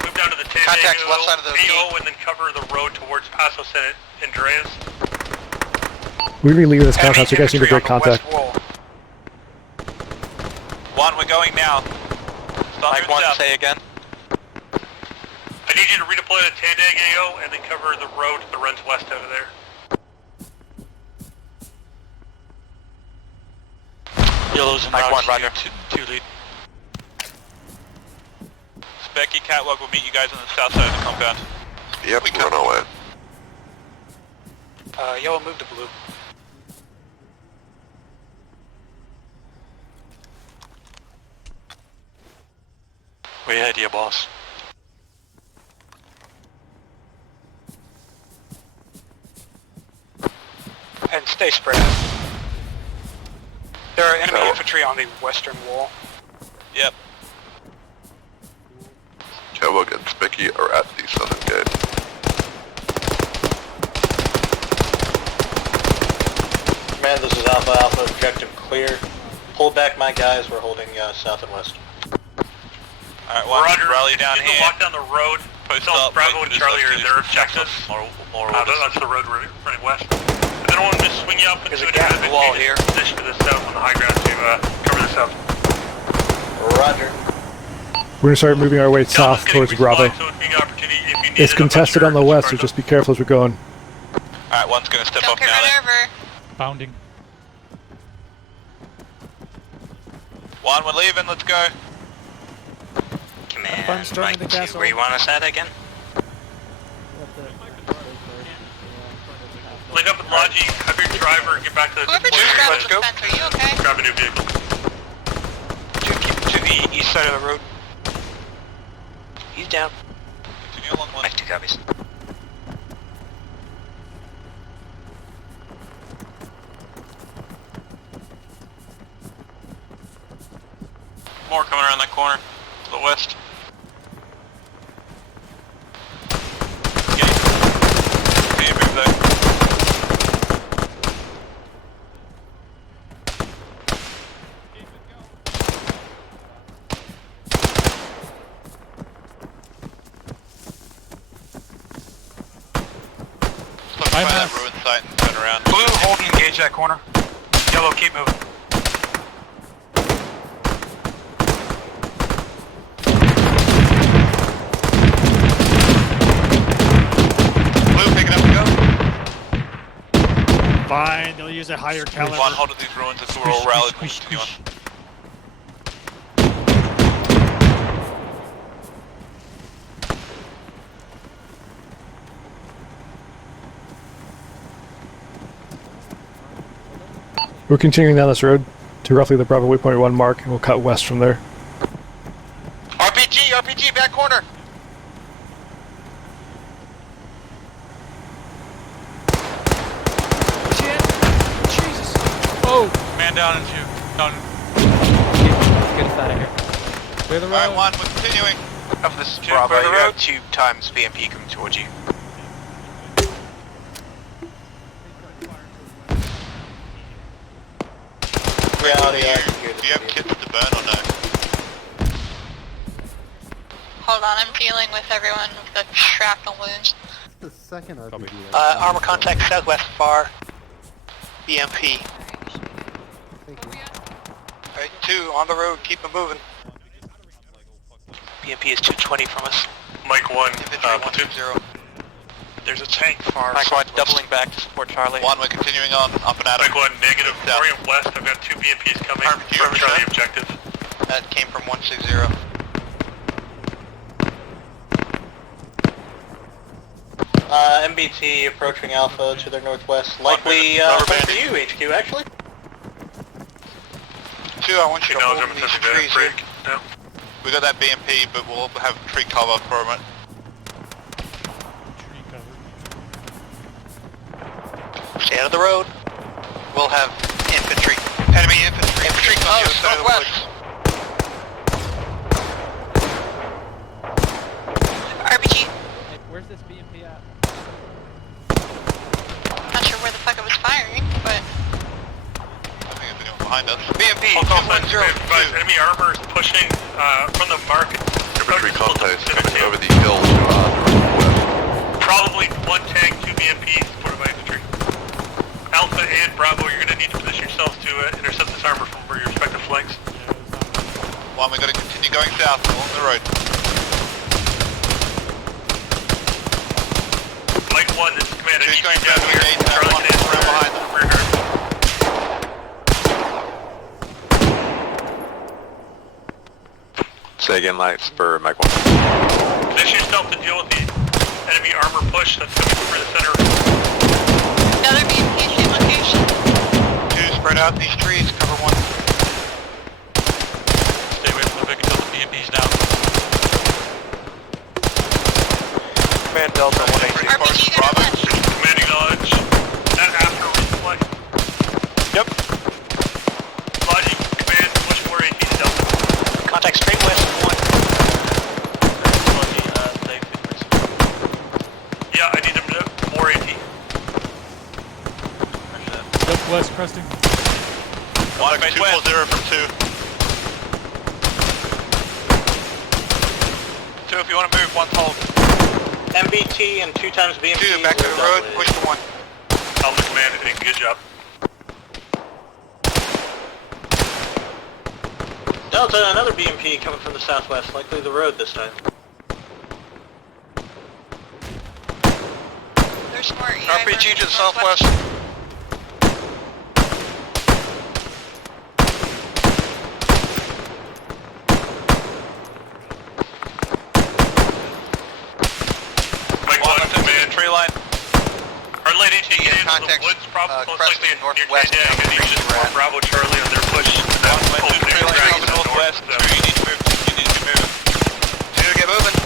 move down to the Tendag Contacts left side of the AO and then cover the road towards Passo San Andreas. We're gonna be leaving this compound, so you guys need to break contact. One, we're going now. Mike 1, say again. I need you to redeploy the Tendag AO and then cover the road that runs west out of there. Yellow's in Mike 1, roger. Two lead. Becky, catwalk, we'll meet you guys on the south side of the compound. Yep, we're on our way. Yellow, move to blue. Way ahead of you, boss. And stay spread out. There are enemy infantry on the western wall. Yep. Catwalk and Becky are at the southern gate. Command, this is Alpha Alpha, objective clear. Pull back my guys, we're holding south and west. Alright, one, Roger, rally down you can here. walk down the road. Post So up, Bravo wait and for Charlie are this their check objectives. more That's the road running west. And then I want to just swing you up into There's a an gap in the wall here. position to the south on the high ground to cover the south. Roger. We're gonna start moving our way south towards Bravo. So if you get opportunity, if you need It's it, contested on the west, so just be careful as we're going. Alright, one's gonna step Don't up get now. run over. Bounding. One, we're leaving, let's go. Command, storming the Mike 2, castle. where you want us at again? Link up with Logi, have your driver get back to the Whoever just grabbed the fence, are you okay? grab a new vehicle. To the east side of the road. He's down. Continue along one. Mike 2 copies. More coming around that corner. To the west. Continue to move there. Look by that ruined site and turn around. Blue, hold and engage that corner. Yellow, keep moving. Blue, pick it up and go. Fine, they'll use a higher caliber. One, hold at these ruins as we're all rallied. We'll continue on. We're continuing down this road to roughly the Bravo waypoint 1 mark, and we'll cut west from there. RPG, back corner. Jesus. Oh! Man down in 2. Down. Get us out of here. Clear the road. Alright, one, we're continuing. Up this is Bravo, you have 2 times BMP coming towards you. Reality, Do you have kits to burn or no? Hold on, I'm dealing with everyone with the shrapnel wounds. The second RPG. Arma contact southwest far. BMP. Thank you. Alright, 2 on the road, keep it moving. BMP is 220 from us. Mike 1, platoon. There's a tank far. Mike 1 doubling back to support Charlie. 1, we're continuing on, up and at Mike 1, negative. Orient West, I've got 2 BMPs coming from Charlie objective. That came from 160. MBT approaching Alpha to their northwest. Likely for you, HQ, actually. 2, I want you to hold these trees here. No. We got that BMP, but we'll have tree cover for a minute. Tree cover. Stay out of the road. We'll have infantry. Enemy infantry. Infantry comes just southwest. RPG. Hey, where's this BMP at? Not sure where the fuck it was firing, but... I think it's behind us. BMP, Full complex, enemy armor is pushing from the market. Infantry contact coming over the hill to the northwest. Probably 1 tank, 2 BMPs supported by infantry. Alpha and Bravo, you're going to need to position yourselves to intercept this armor from your respective flanks. 1, we're going to continue going south along the road. Mike 1, this is command. Who's going down here? Charlie can answer behind them. Rear guard. Say again, lights for Mike 1. Position yourself to deal with the enemy armor push that's coming through the center. Another BMP same location. 2, spread out these trees, cover 1. Stay away from the pick until the BMP's down. Command Delta 180. RPG, you got a lunch. Commanding knowledge. That after resupply. Yep. Lodging command, push more AT Delta. Contact straight west of 1. Yeah, I need them to more AT. West cresting. 1, 240 from 2. 2, if you want to move, 1's hold. MBT and 2 times BMP. 2, back to the road, push to 1. Alpha command, good job. Delta, another BMP coming from the southwest, likely the road this time. There's more EI RPG to the southwest. Mike 1, command. Tree line. Our late AT is in the woods, probably most likely near J-Dag. I need to support Bravo Charlie on their push. Tree line coming northwest. 2, you need to move. You need to move. 2, get moving.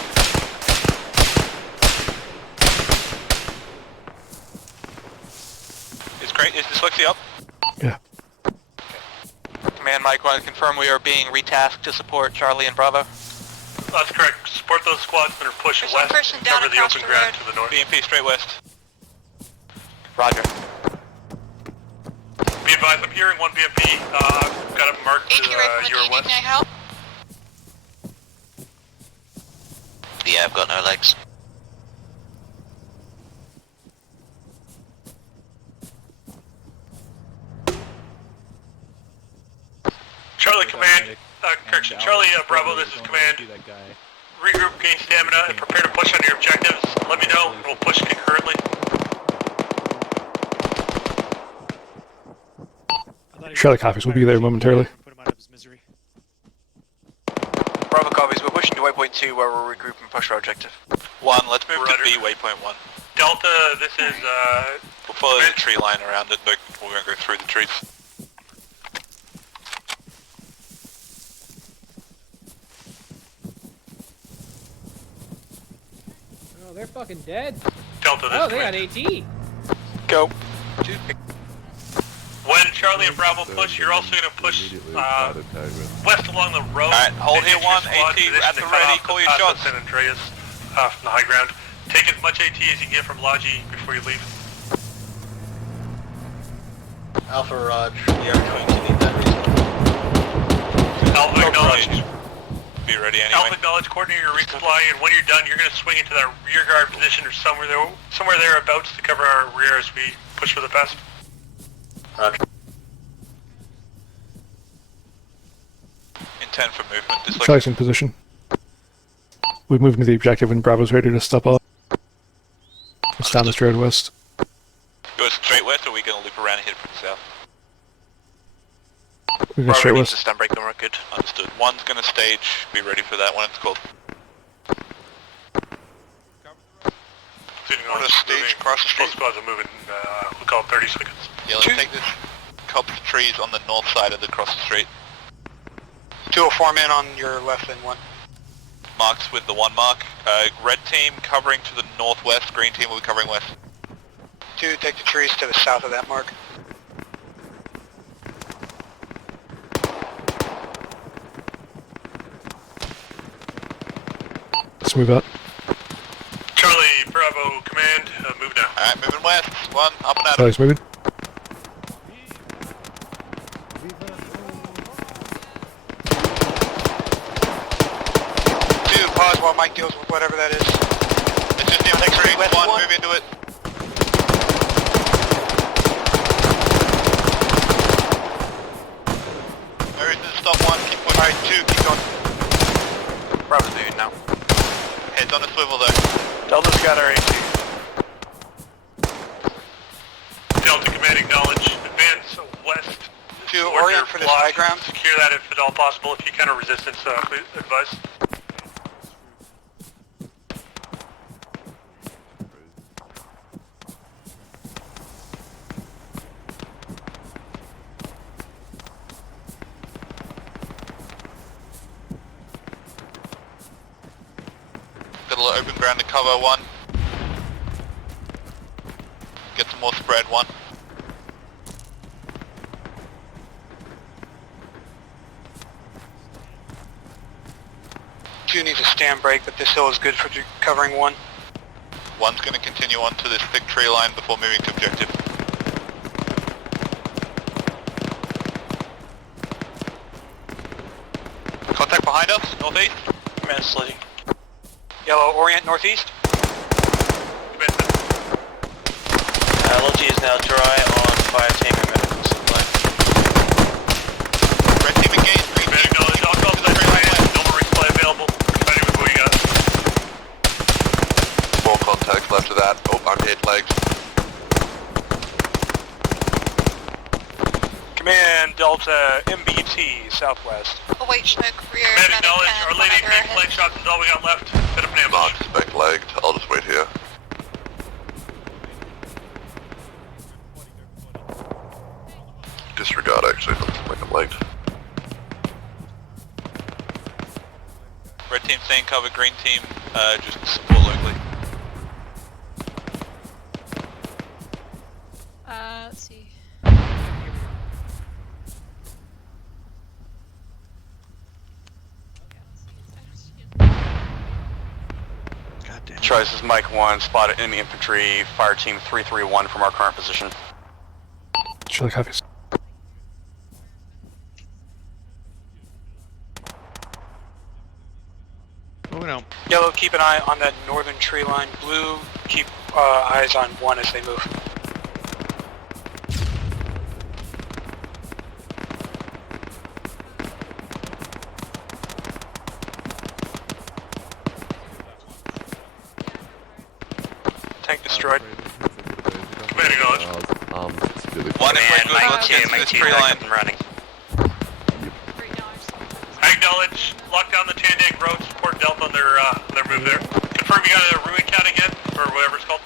Is dyslexia up? Yeah. Command Mike 1, confirm we are being retasked to support Charlie and Bravo. That's correct. Support those squads that are pushing There's one west. person down Cover the across open the ground road. to the north. BMP straight west. Roger. Be advised, I'm hearing 1 BMP. Got it marked to AT right your from the west. DD, can I help? Yeah, I've got no legs. Charlie command, correction, Charlie Bravo, this is command. Regroup, gain stamina, and prepare to push on your objectives. Let me know, and we'll push concurrently. Charlie copies. We'll be there momentarily. Put him out of his misery. Bravo copies, we're pushing to waypoint 2 where we'll regroup and push our objective. 1, let's move to B, waypoint 1. Delta, this is, We'll follow the tree line around it, but we're going to go through the trees. Oh, they're fucking dead. Delta, this Oh, is they got command. AT. Go. When Charlie and Bravo push, you're also going to push west along the road. Alright, hold here 1, AT at the ready, call your shots. San Andreas, from the high ground. Take as much AT as you can get from Logi before you leave. Alpha Raj, we are going to need that resupply. Alpha acknowledged. Be ready anyway. Alpha acknowledge, coordinate your resupply, and when you're done, you're going to swing into that rear guard position or somewhere thereabouts to cover our rear as we push for the best. Roger. Intent for movement. Charlie's in position. We moved into the objective when Bravo's ready to step up. It's down this road west. Go straight west, or are we going to loop around and hit it from the south? We go straight west. To stand break them, good. Understood. One's going to stage, be ready for that when it's called. On a stage across the street. Both squads are moving, we'll call it 30 seconds. Yeah, let's take this copse of trees on the north side of the cross the street. 204 men on your left and one. Marks with the 1 mark. Red team covering to the northwest, green team will be covering west. 2, take the trees to the south of that mark. Let's move up. Charlie, Bravo, command, move now. Alright, moving west. 1, up and at 'em. Charlie's moving. Pause while Mike deals with whatever that is. It's just the next ring, 1, move into it. No reason to stop 1, keep pushing. Alright, 2, keep going. Bravo's moving now. Heads on a swivel though. Delta's got our AC. Delta command acknowledge. Advance west. 2, orient for this high ground. Secure that if at all possible. If you counter resistance, please advise. Got a little open ground to cover 1. Get some more spread 1. Two needs a stand break, but this hill is good for covering 1. 1's going to continue on to this thick tree line before moving to objective. Contact behind us, northeast. Command sliding. Yellow, orient northeast. LG is now dry on fire team and medical supply. Red team engaged, green team. Acknowledge, I'll call to the tree line. No more resupply available. Ready with what you got. 4 contacts left of that. Oh, I'm hit legs. Command, Delta, MBT, southwest. Await smoke, rear, Command medic, acknowledge, and Our Lady, monitor make ahead. flank shots is all we got left. Set up an ambush. Spec legged. I'll just wait here. Disregard actually, let's make them legged. Red team staying cover, green team just support locally. Let's see. Charlie, this is Mike 1, spotted enemy infantry, fire team 331 from our current position. Charlie copies. Moving on. Yellow, keep an eye on that northern tree line. Blue, keep eyes on 1 as they move. Tank destroyed. Command acknowledge. One Man, Mike 2, Mike 2, up and running. I acknowledge. Lock down the Tandang Road, support Delta on their move there. Confirm you got a ruin count again, or whatever it's called.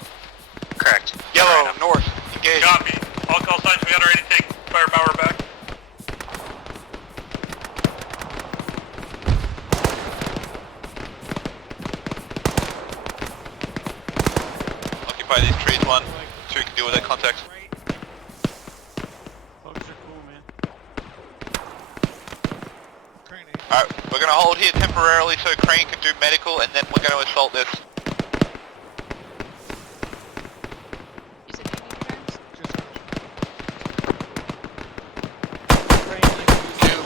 Correct. Yellow, north, engage. Copy. All call signs, we got our take firepower back. Occupy these trees 1, 2 can deal with their contacts. Alright, we're going to hold here temporarily so Crane can do medical and then we're going to assault this.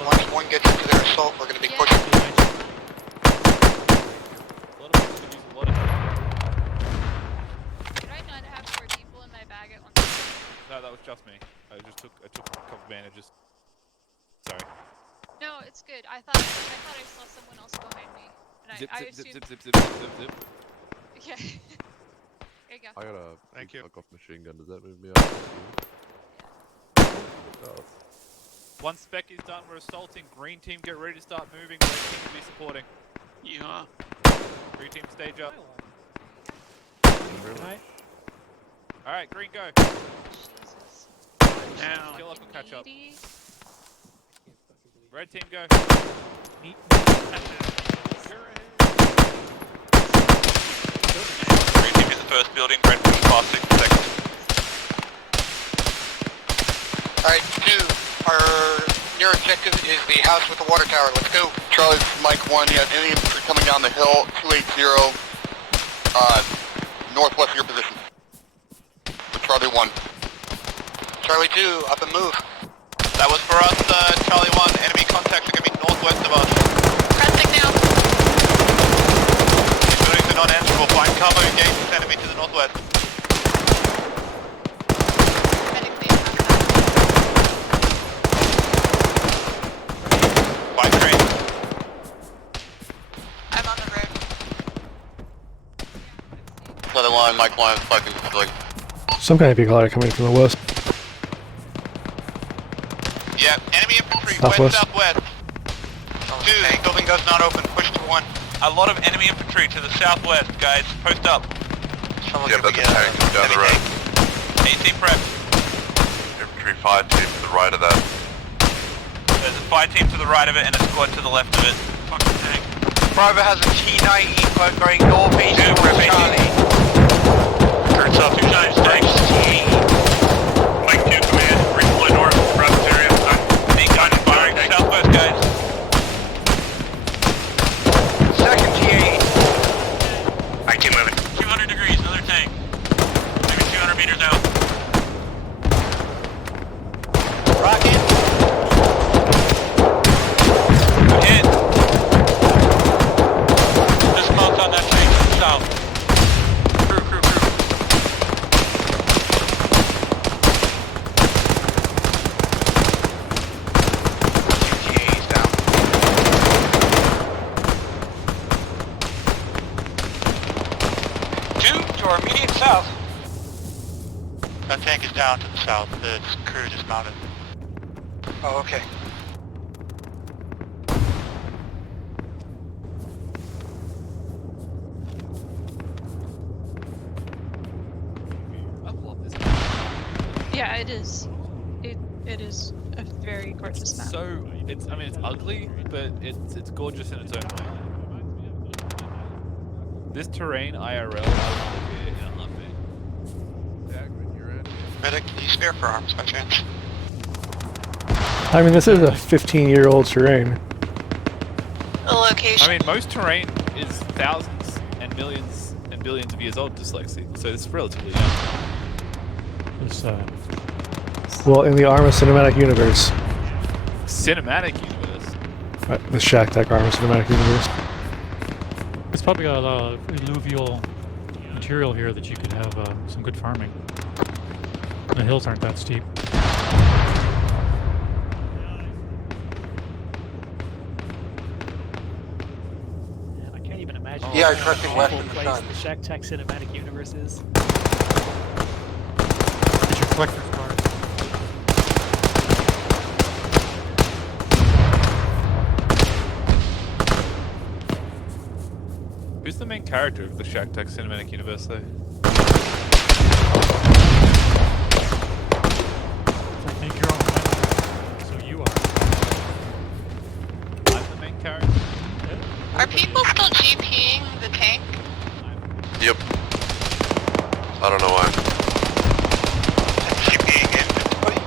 Once 1 gets into their assault, we're going to be pushing. Did I not have 4 people in my bag at once? No, that was just me. I took a couple bandages. Sorry. No, it's good. I thought I saw someone else behind me. And Zip, I zip, assume... zip, zip, zip, zip, zip, zip. Yeah. There you go. I got a Thank you. fuck off machine gun. Does that move me up? It does. One spec is done. We're assaulting. Green team, get ready to start moving. Red team will be supporting. Yeah. Green team, stage up. Right. Alright, green, go. Jesus. Now. Kill up and catch up. Needy. Red team, go. Meet. Green team is the first building, red push past 6 seconds. Alright, 2. Our near objective is the house with the water tower. Let's go. Charlie, Mike 1, you have any infantry coming down the hill, 280, northwest of your position. Charlie 1. Charlie 2, up and move. That was for us, Charlie 1. Enemy contacts are going to be northwest of us. Pressing now. These buildings are not answerable. Find cover, engage this enemy to the northwest. Medically outside. Find train. I'm on the road. Charlie 1, Mike 1, fucking like. Some kind of vehicle coming from the west. Yeah, enemy infantry, Southwest. west-southwest. 2, building does not open, push to 1. A lot of enemy infantry to the southwest, guys. Post up. Yeah, but the tank is down the road. AC prep. Infantry fire team to the right of that. There's a fire team to the right of it and a squad to the left of it. Fucking tank. Private has a T-90 going northeast towards Charlie. Turns up 2 times, tanks. Mike 2 command, redeploy north, Bravo's area. Main gun firing southwest, guys. Second T8. Mike 2 moving. 200 degrees, another tank. Maybe 200 meters out. Rocket. Hit. Just smoke on that tank to the south. Crew. TA's down. 2 to our immediate south. That tank is down to the south. The crew dismounted. Oh, okay. I love this. Yeah, it is. It is a very gorgeous map. So, I mean, it's ugly, but it's gorgeous in its own way. This terrain, IRL, I would live here in a heartbeat. Dagman, you're in. Medic, do you spare for arms by chance? I mean, this is a 15-year-old terrain. The location. I mean, most terrain is thousands and millions and billions of years old, dslyecxi, so it's relatively young. This, Well, in the Arma cinematic universe. Cinematic universe. The Shack Tech Arma cinematic universe. it's probably got a lot of alluvial material here that you could have some good farming. The hills aren't that steep. I can't even imagine. Yeah, what trusting kind of west awful in the place sun. the Shack Tech cinematic universe is. Get your collector's card. Who's the main character of the Shack Tech cinematic universe, though? I think you're on the map, so you are. I'm the main character. Are people still GPing the tank? Yep. I don't know why. GPing inventory.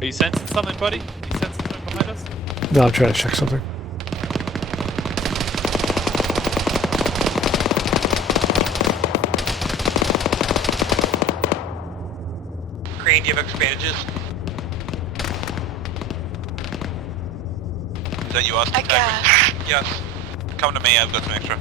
Are you sensing something, buddy? Are you sensing something behind us? No, I'm trying to check something. Crane, do you have extra bandages? Is that you asking? I guess. Yes. Come to me, I've got some extra.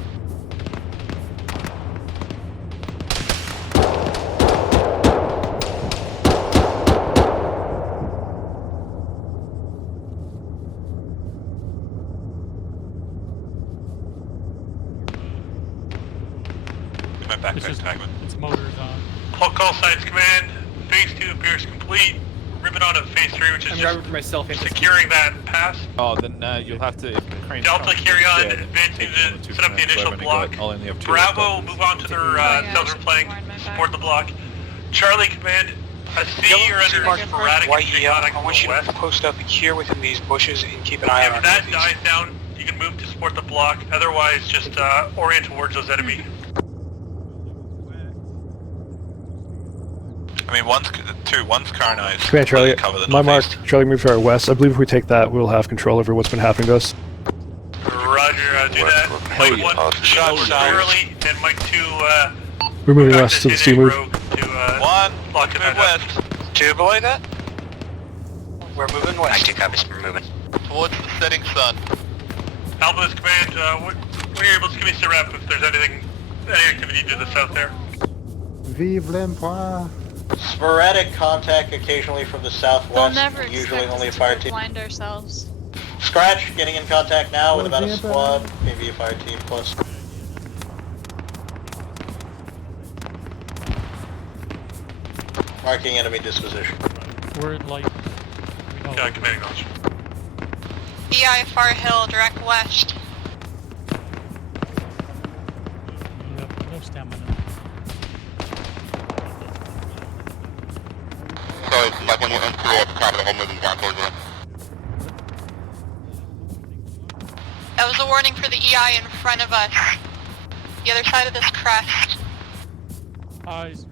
My backpack It's just fragment. its motors on. Call signs command. Phase 2 appears complete. Ribbon on to phase 3, which is I'm just driving for myself. securing that pass. Oh, then you'll have to, if the crane's Delta coming carry to the on, shed, advancing take one or to two set up the commands, so initial I've only block. got- I'll only have two left Bravo, of move these. on to their I southern should flank, warn my support the back. block. Charlie command, I see you're under sporadic infantry contact I from want the you west. to post up here within these bushes and keep an eye on If our that northeast. dies down, you can move to support the block. Otherwise, just orient towards those enemy. I mean, one's coronized. Command Charlie, Cover the my mark, northeast. Charlie move to our west. I believe if we take that, we'll have control over what's been happening to us. Roger, do that. Mike 1, shot early, and Mike 2, We're moving west to the C move. One, lock it move west. 2 below that? We're moving west. Mike 2 copies, we're moving. Towards the setting sun. Alpha's command, when you're able to give me a rep if there's any activity to the south there. Vive l'empereur! Sporadic contact occasionally from the They'll southwest, never usually expect only a us fire to team. blind ourselves. Scratch, getting in contact now with about a Vive squad, maybe a fire team plus. Marking enemy disposition. Word light. We know. Yeah, commanding knowledge. EI Far Hill, direct west. Yep, no stamina. Sorry, Mike 1, you're on clear at the top of the hole moving down towards it. That was a warning for the EI in front of us. The other side of this crest. Eyes.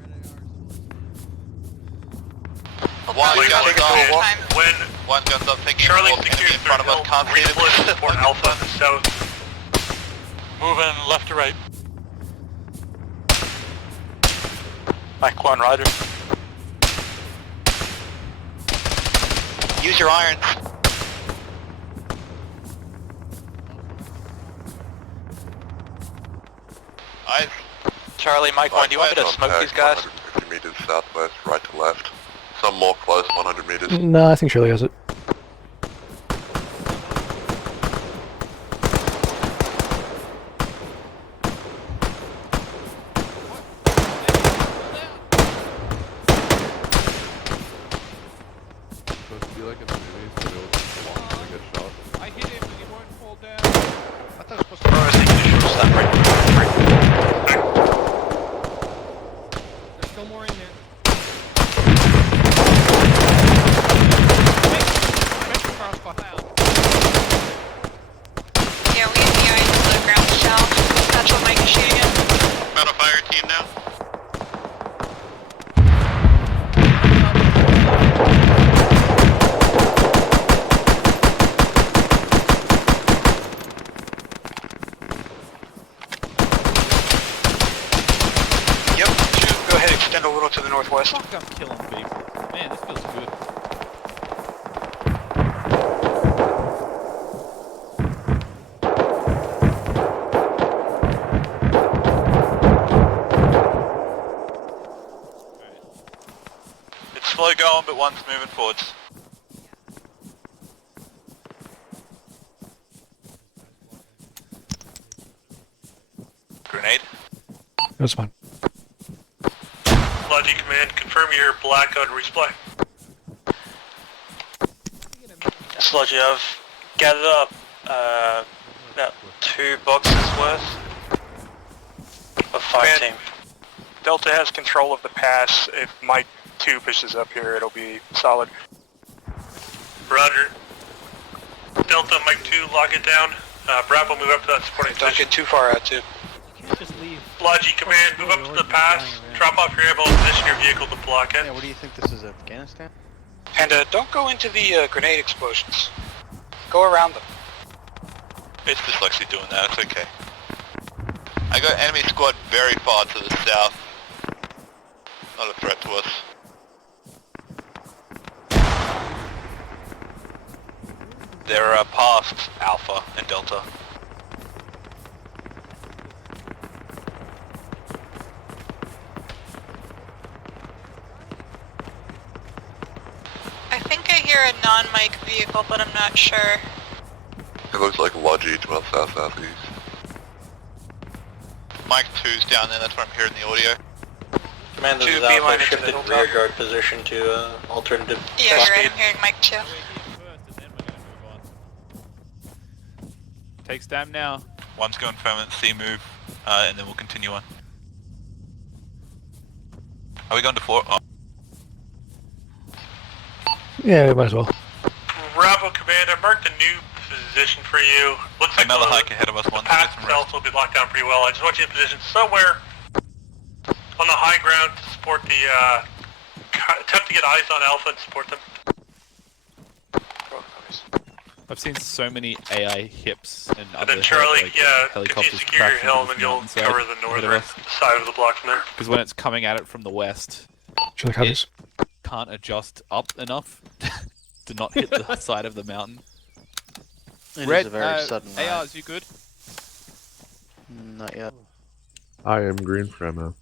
We'll One probably gun's go up. this time. When One gun's up, taking Charlie enemy secures in front of us. Can't see redeploy to them. support Alpha in the south. Moving left to right. Mike 1, Roger. Use your irons. Eyes. Charlie, Mike 1, do you want me to smoke these guys? 150 meters southwest, right to left. Some more close, 100 meters. No, I think Charlie has it. Supposed to be like in the movies, but it was just walk and get shot. I hit him and he won't fall down. I thought it was supposed to There's still more in there. Yeah, we have EI into the ground shell. That's what Mike is shooting at. Not a fire team now? Yep, 2, go ahead, extend a little to the northwest. Fuck, I'm killing people. Man, this feels good. It's slow going, but one's moving forwards. Grenade. That's fine. Logic command, confirm your black on resupply. Sludgy, I've gathered up about 2 boxes worth of fire team. Delta has control of the pass. If Mike 2 pushes up here, it'll be solid. Roger. Delta, Mike 2, lock it down. Bravo, move up to that supporting Don't position. get too far out, too. Can't just leave. Logic command, move up to the pass. Drop off your airboat, position your vehicle to block it. Yeah, what do you think this is, Afghanistan? And don't go into the grenade explosions. Go around them. It's dslyecxi doing that, it's okay. I got enemy squad very far to the south. Not a threat to us. They're past Alpha and Delta. I think I hear a non-mic vehicle, but I'm not sure. It looks like Logi to our south-southeast. Mike 2's down there, that's where I'm hearing the audio. Command, this 2 is Alpha, beeline into shifted the hilltop. rear guard position to alternative Yeah, top you're right. speed. I'm hearing Mike too. Take stam now. One's going permanent C move, and then we'll continue on. Are we going to 4? Oh. Yeah, might as well. Bravo Command, I marked a new position for you. Looks like Another hike ahead of us, the path itself will be locked down pretty well. I just want you in position somewhere on the high ground to support the, attempt to get eyes on Alpha and support them. I've seen so many AI hips and And other then Charlie, like, continue helicopters to secure your crash hill into and then you'll mountainside cover the ahead of northern us. side of the block from there. Because when it's coming at it from the west, Charlie covers. it can't adjust up enough to not hit the side of the mountain. It Red, is a very sudden ARs, you good? Not yet. I am green for ammo.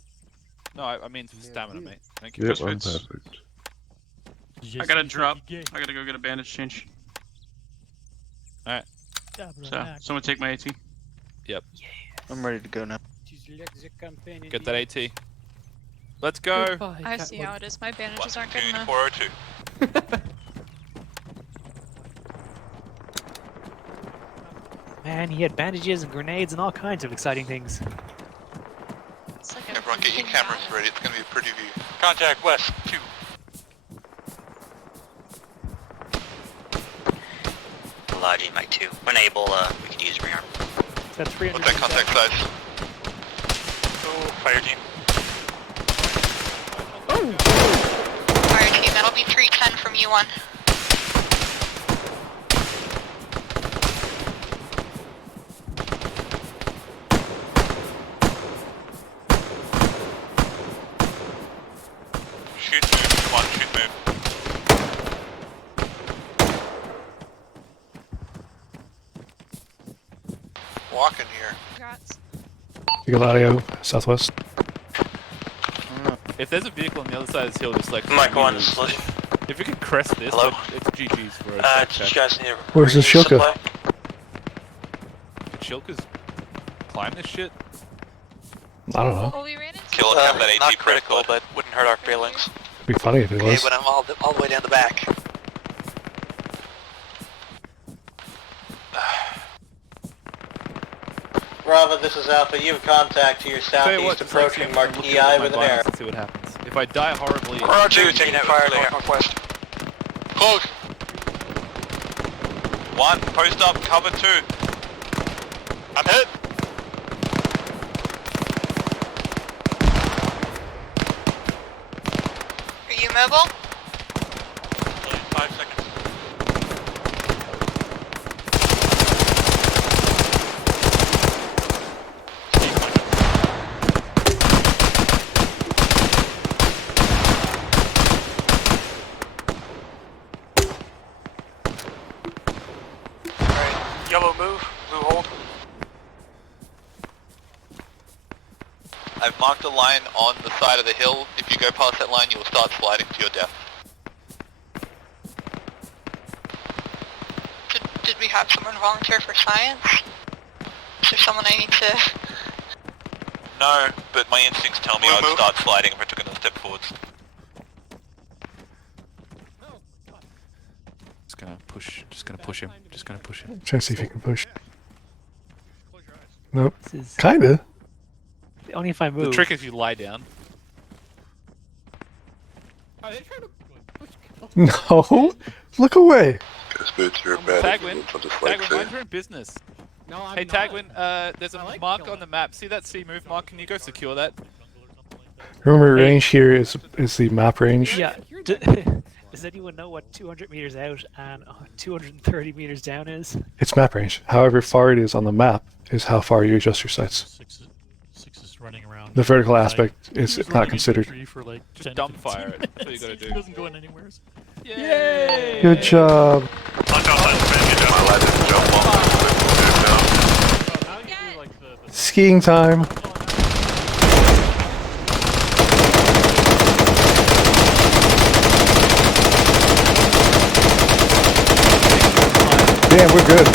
No, I mean stamina, mate. Thank you. Yep, I'm perfect. I gotta drop. I gotta go get a bandage change. Alright. So, someone take my AT. Yep. I'm ready to go now. Get that AT. Let's go. I see how it is. My bandages aren't good enough. 402. Man, he had bandages and grenades and all kinds of exciting things. It's like Everyone get your cameras ready, it's gonna be a pretty view. Contact West 2. Logi, Mike 2. When able, we could use rearm. That's 300. What's that contact size? Oh, fire team. Fire team, that'll be 310 from U1. Shoot move, 1 shoot move. Walking here. Congrats. Audio, southwest. If there's a vehicle on the other side of this hill, just like Mike 1 meters, is if we could crest this, Hello? then it's GG's for a did check. you guys need a Where's the Shilka? resupply? Could Shilkas climb this shit? I don't know. Well, we ran into Kill have that AT Not critical, but wouldn't hurt our feelings. It'd be funny if it was. I'm all the way down the back. Bravo, this is Alpha. You have contact to your Tell you what, southeast just like, approaching see, I'm marked looking EI at my with an vitals arrow. and see what happens. If I die horribly, Roger, taking out fire northwest. Close! 1, post up, cover 2. I'm hit! Are you mobile? 5 seconds. Alright, yellow move, blue hold. I've marked a line on the side of the hill. If you go past that line, you will start sliding to your death. Did we have someone volunteer for science? Is there someone I need to... No, but my instincts tell me I'd start sliding if I took another step forwards. just gonna push him. Just gonna push him. Trying to see if you can push. Nope. Kinda. Only if I move. The trick is you lie down. Are they trying to push? No. Look away. Tagwin, mind your own business. No, I'm Hey not. Tagwin, there's a mark on the map. See that C move mark? Can you go secure that? Remember, range here is the map range. Yeah. Does anyone know what 200 meters out and 230 meters down is? It's map range. However far it is on the map is how far you adjust your sights. Six is running around. The vertical aspect is not considered. For like Just dump fire it. That's what you gotta do. It doesn't go in anywhere. Yay! Good job. Skiing time. Damn, we're good.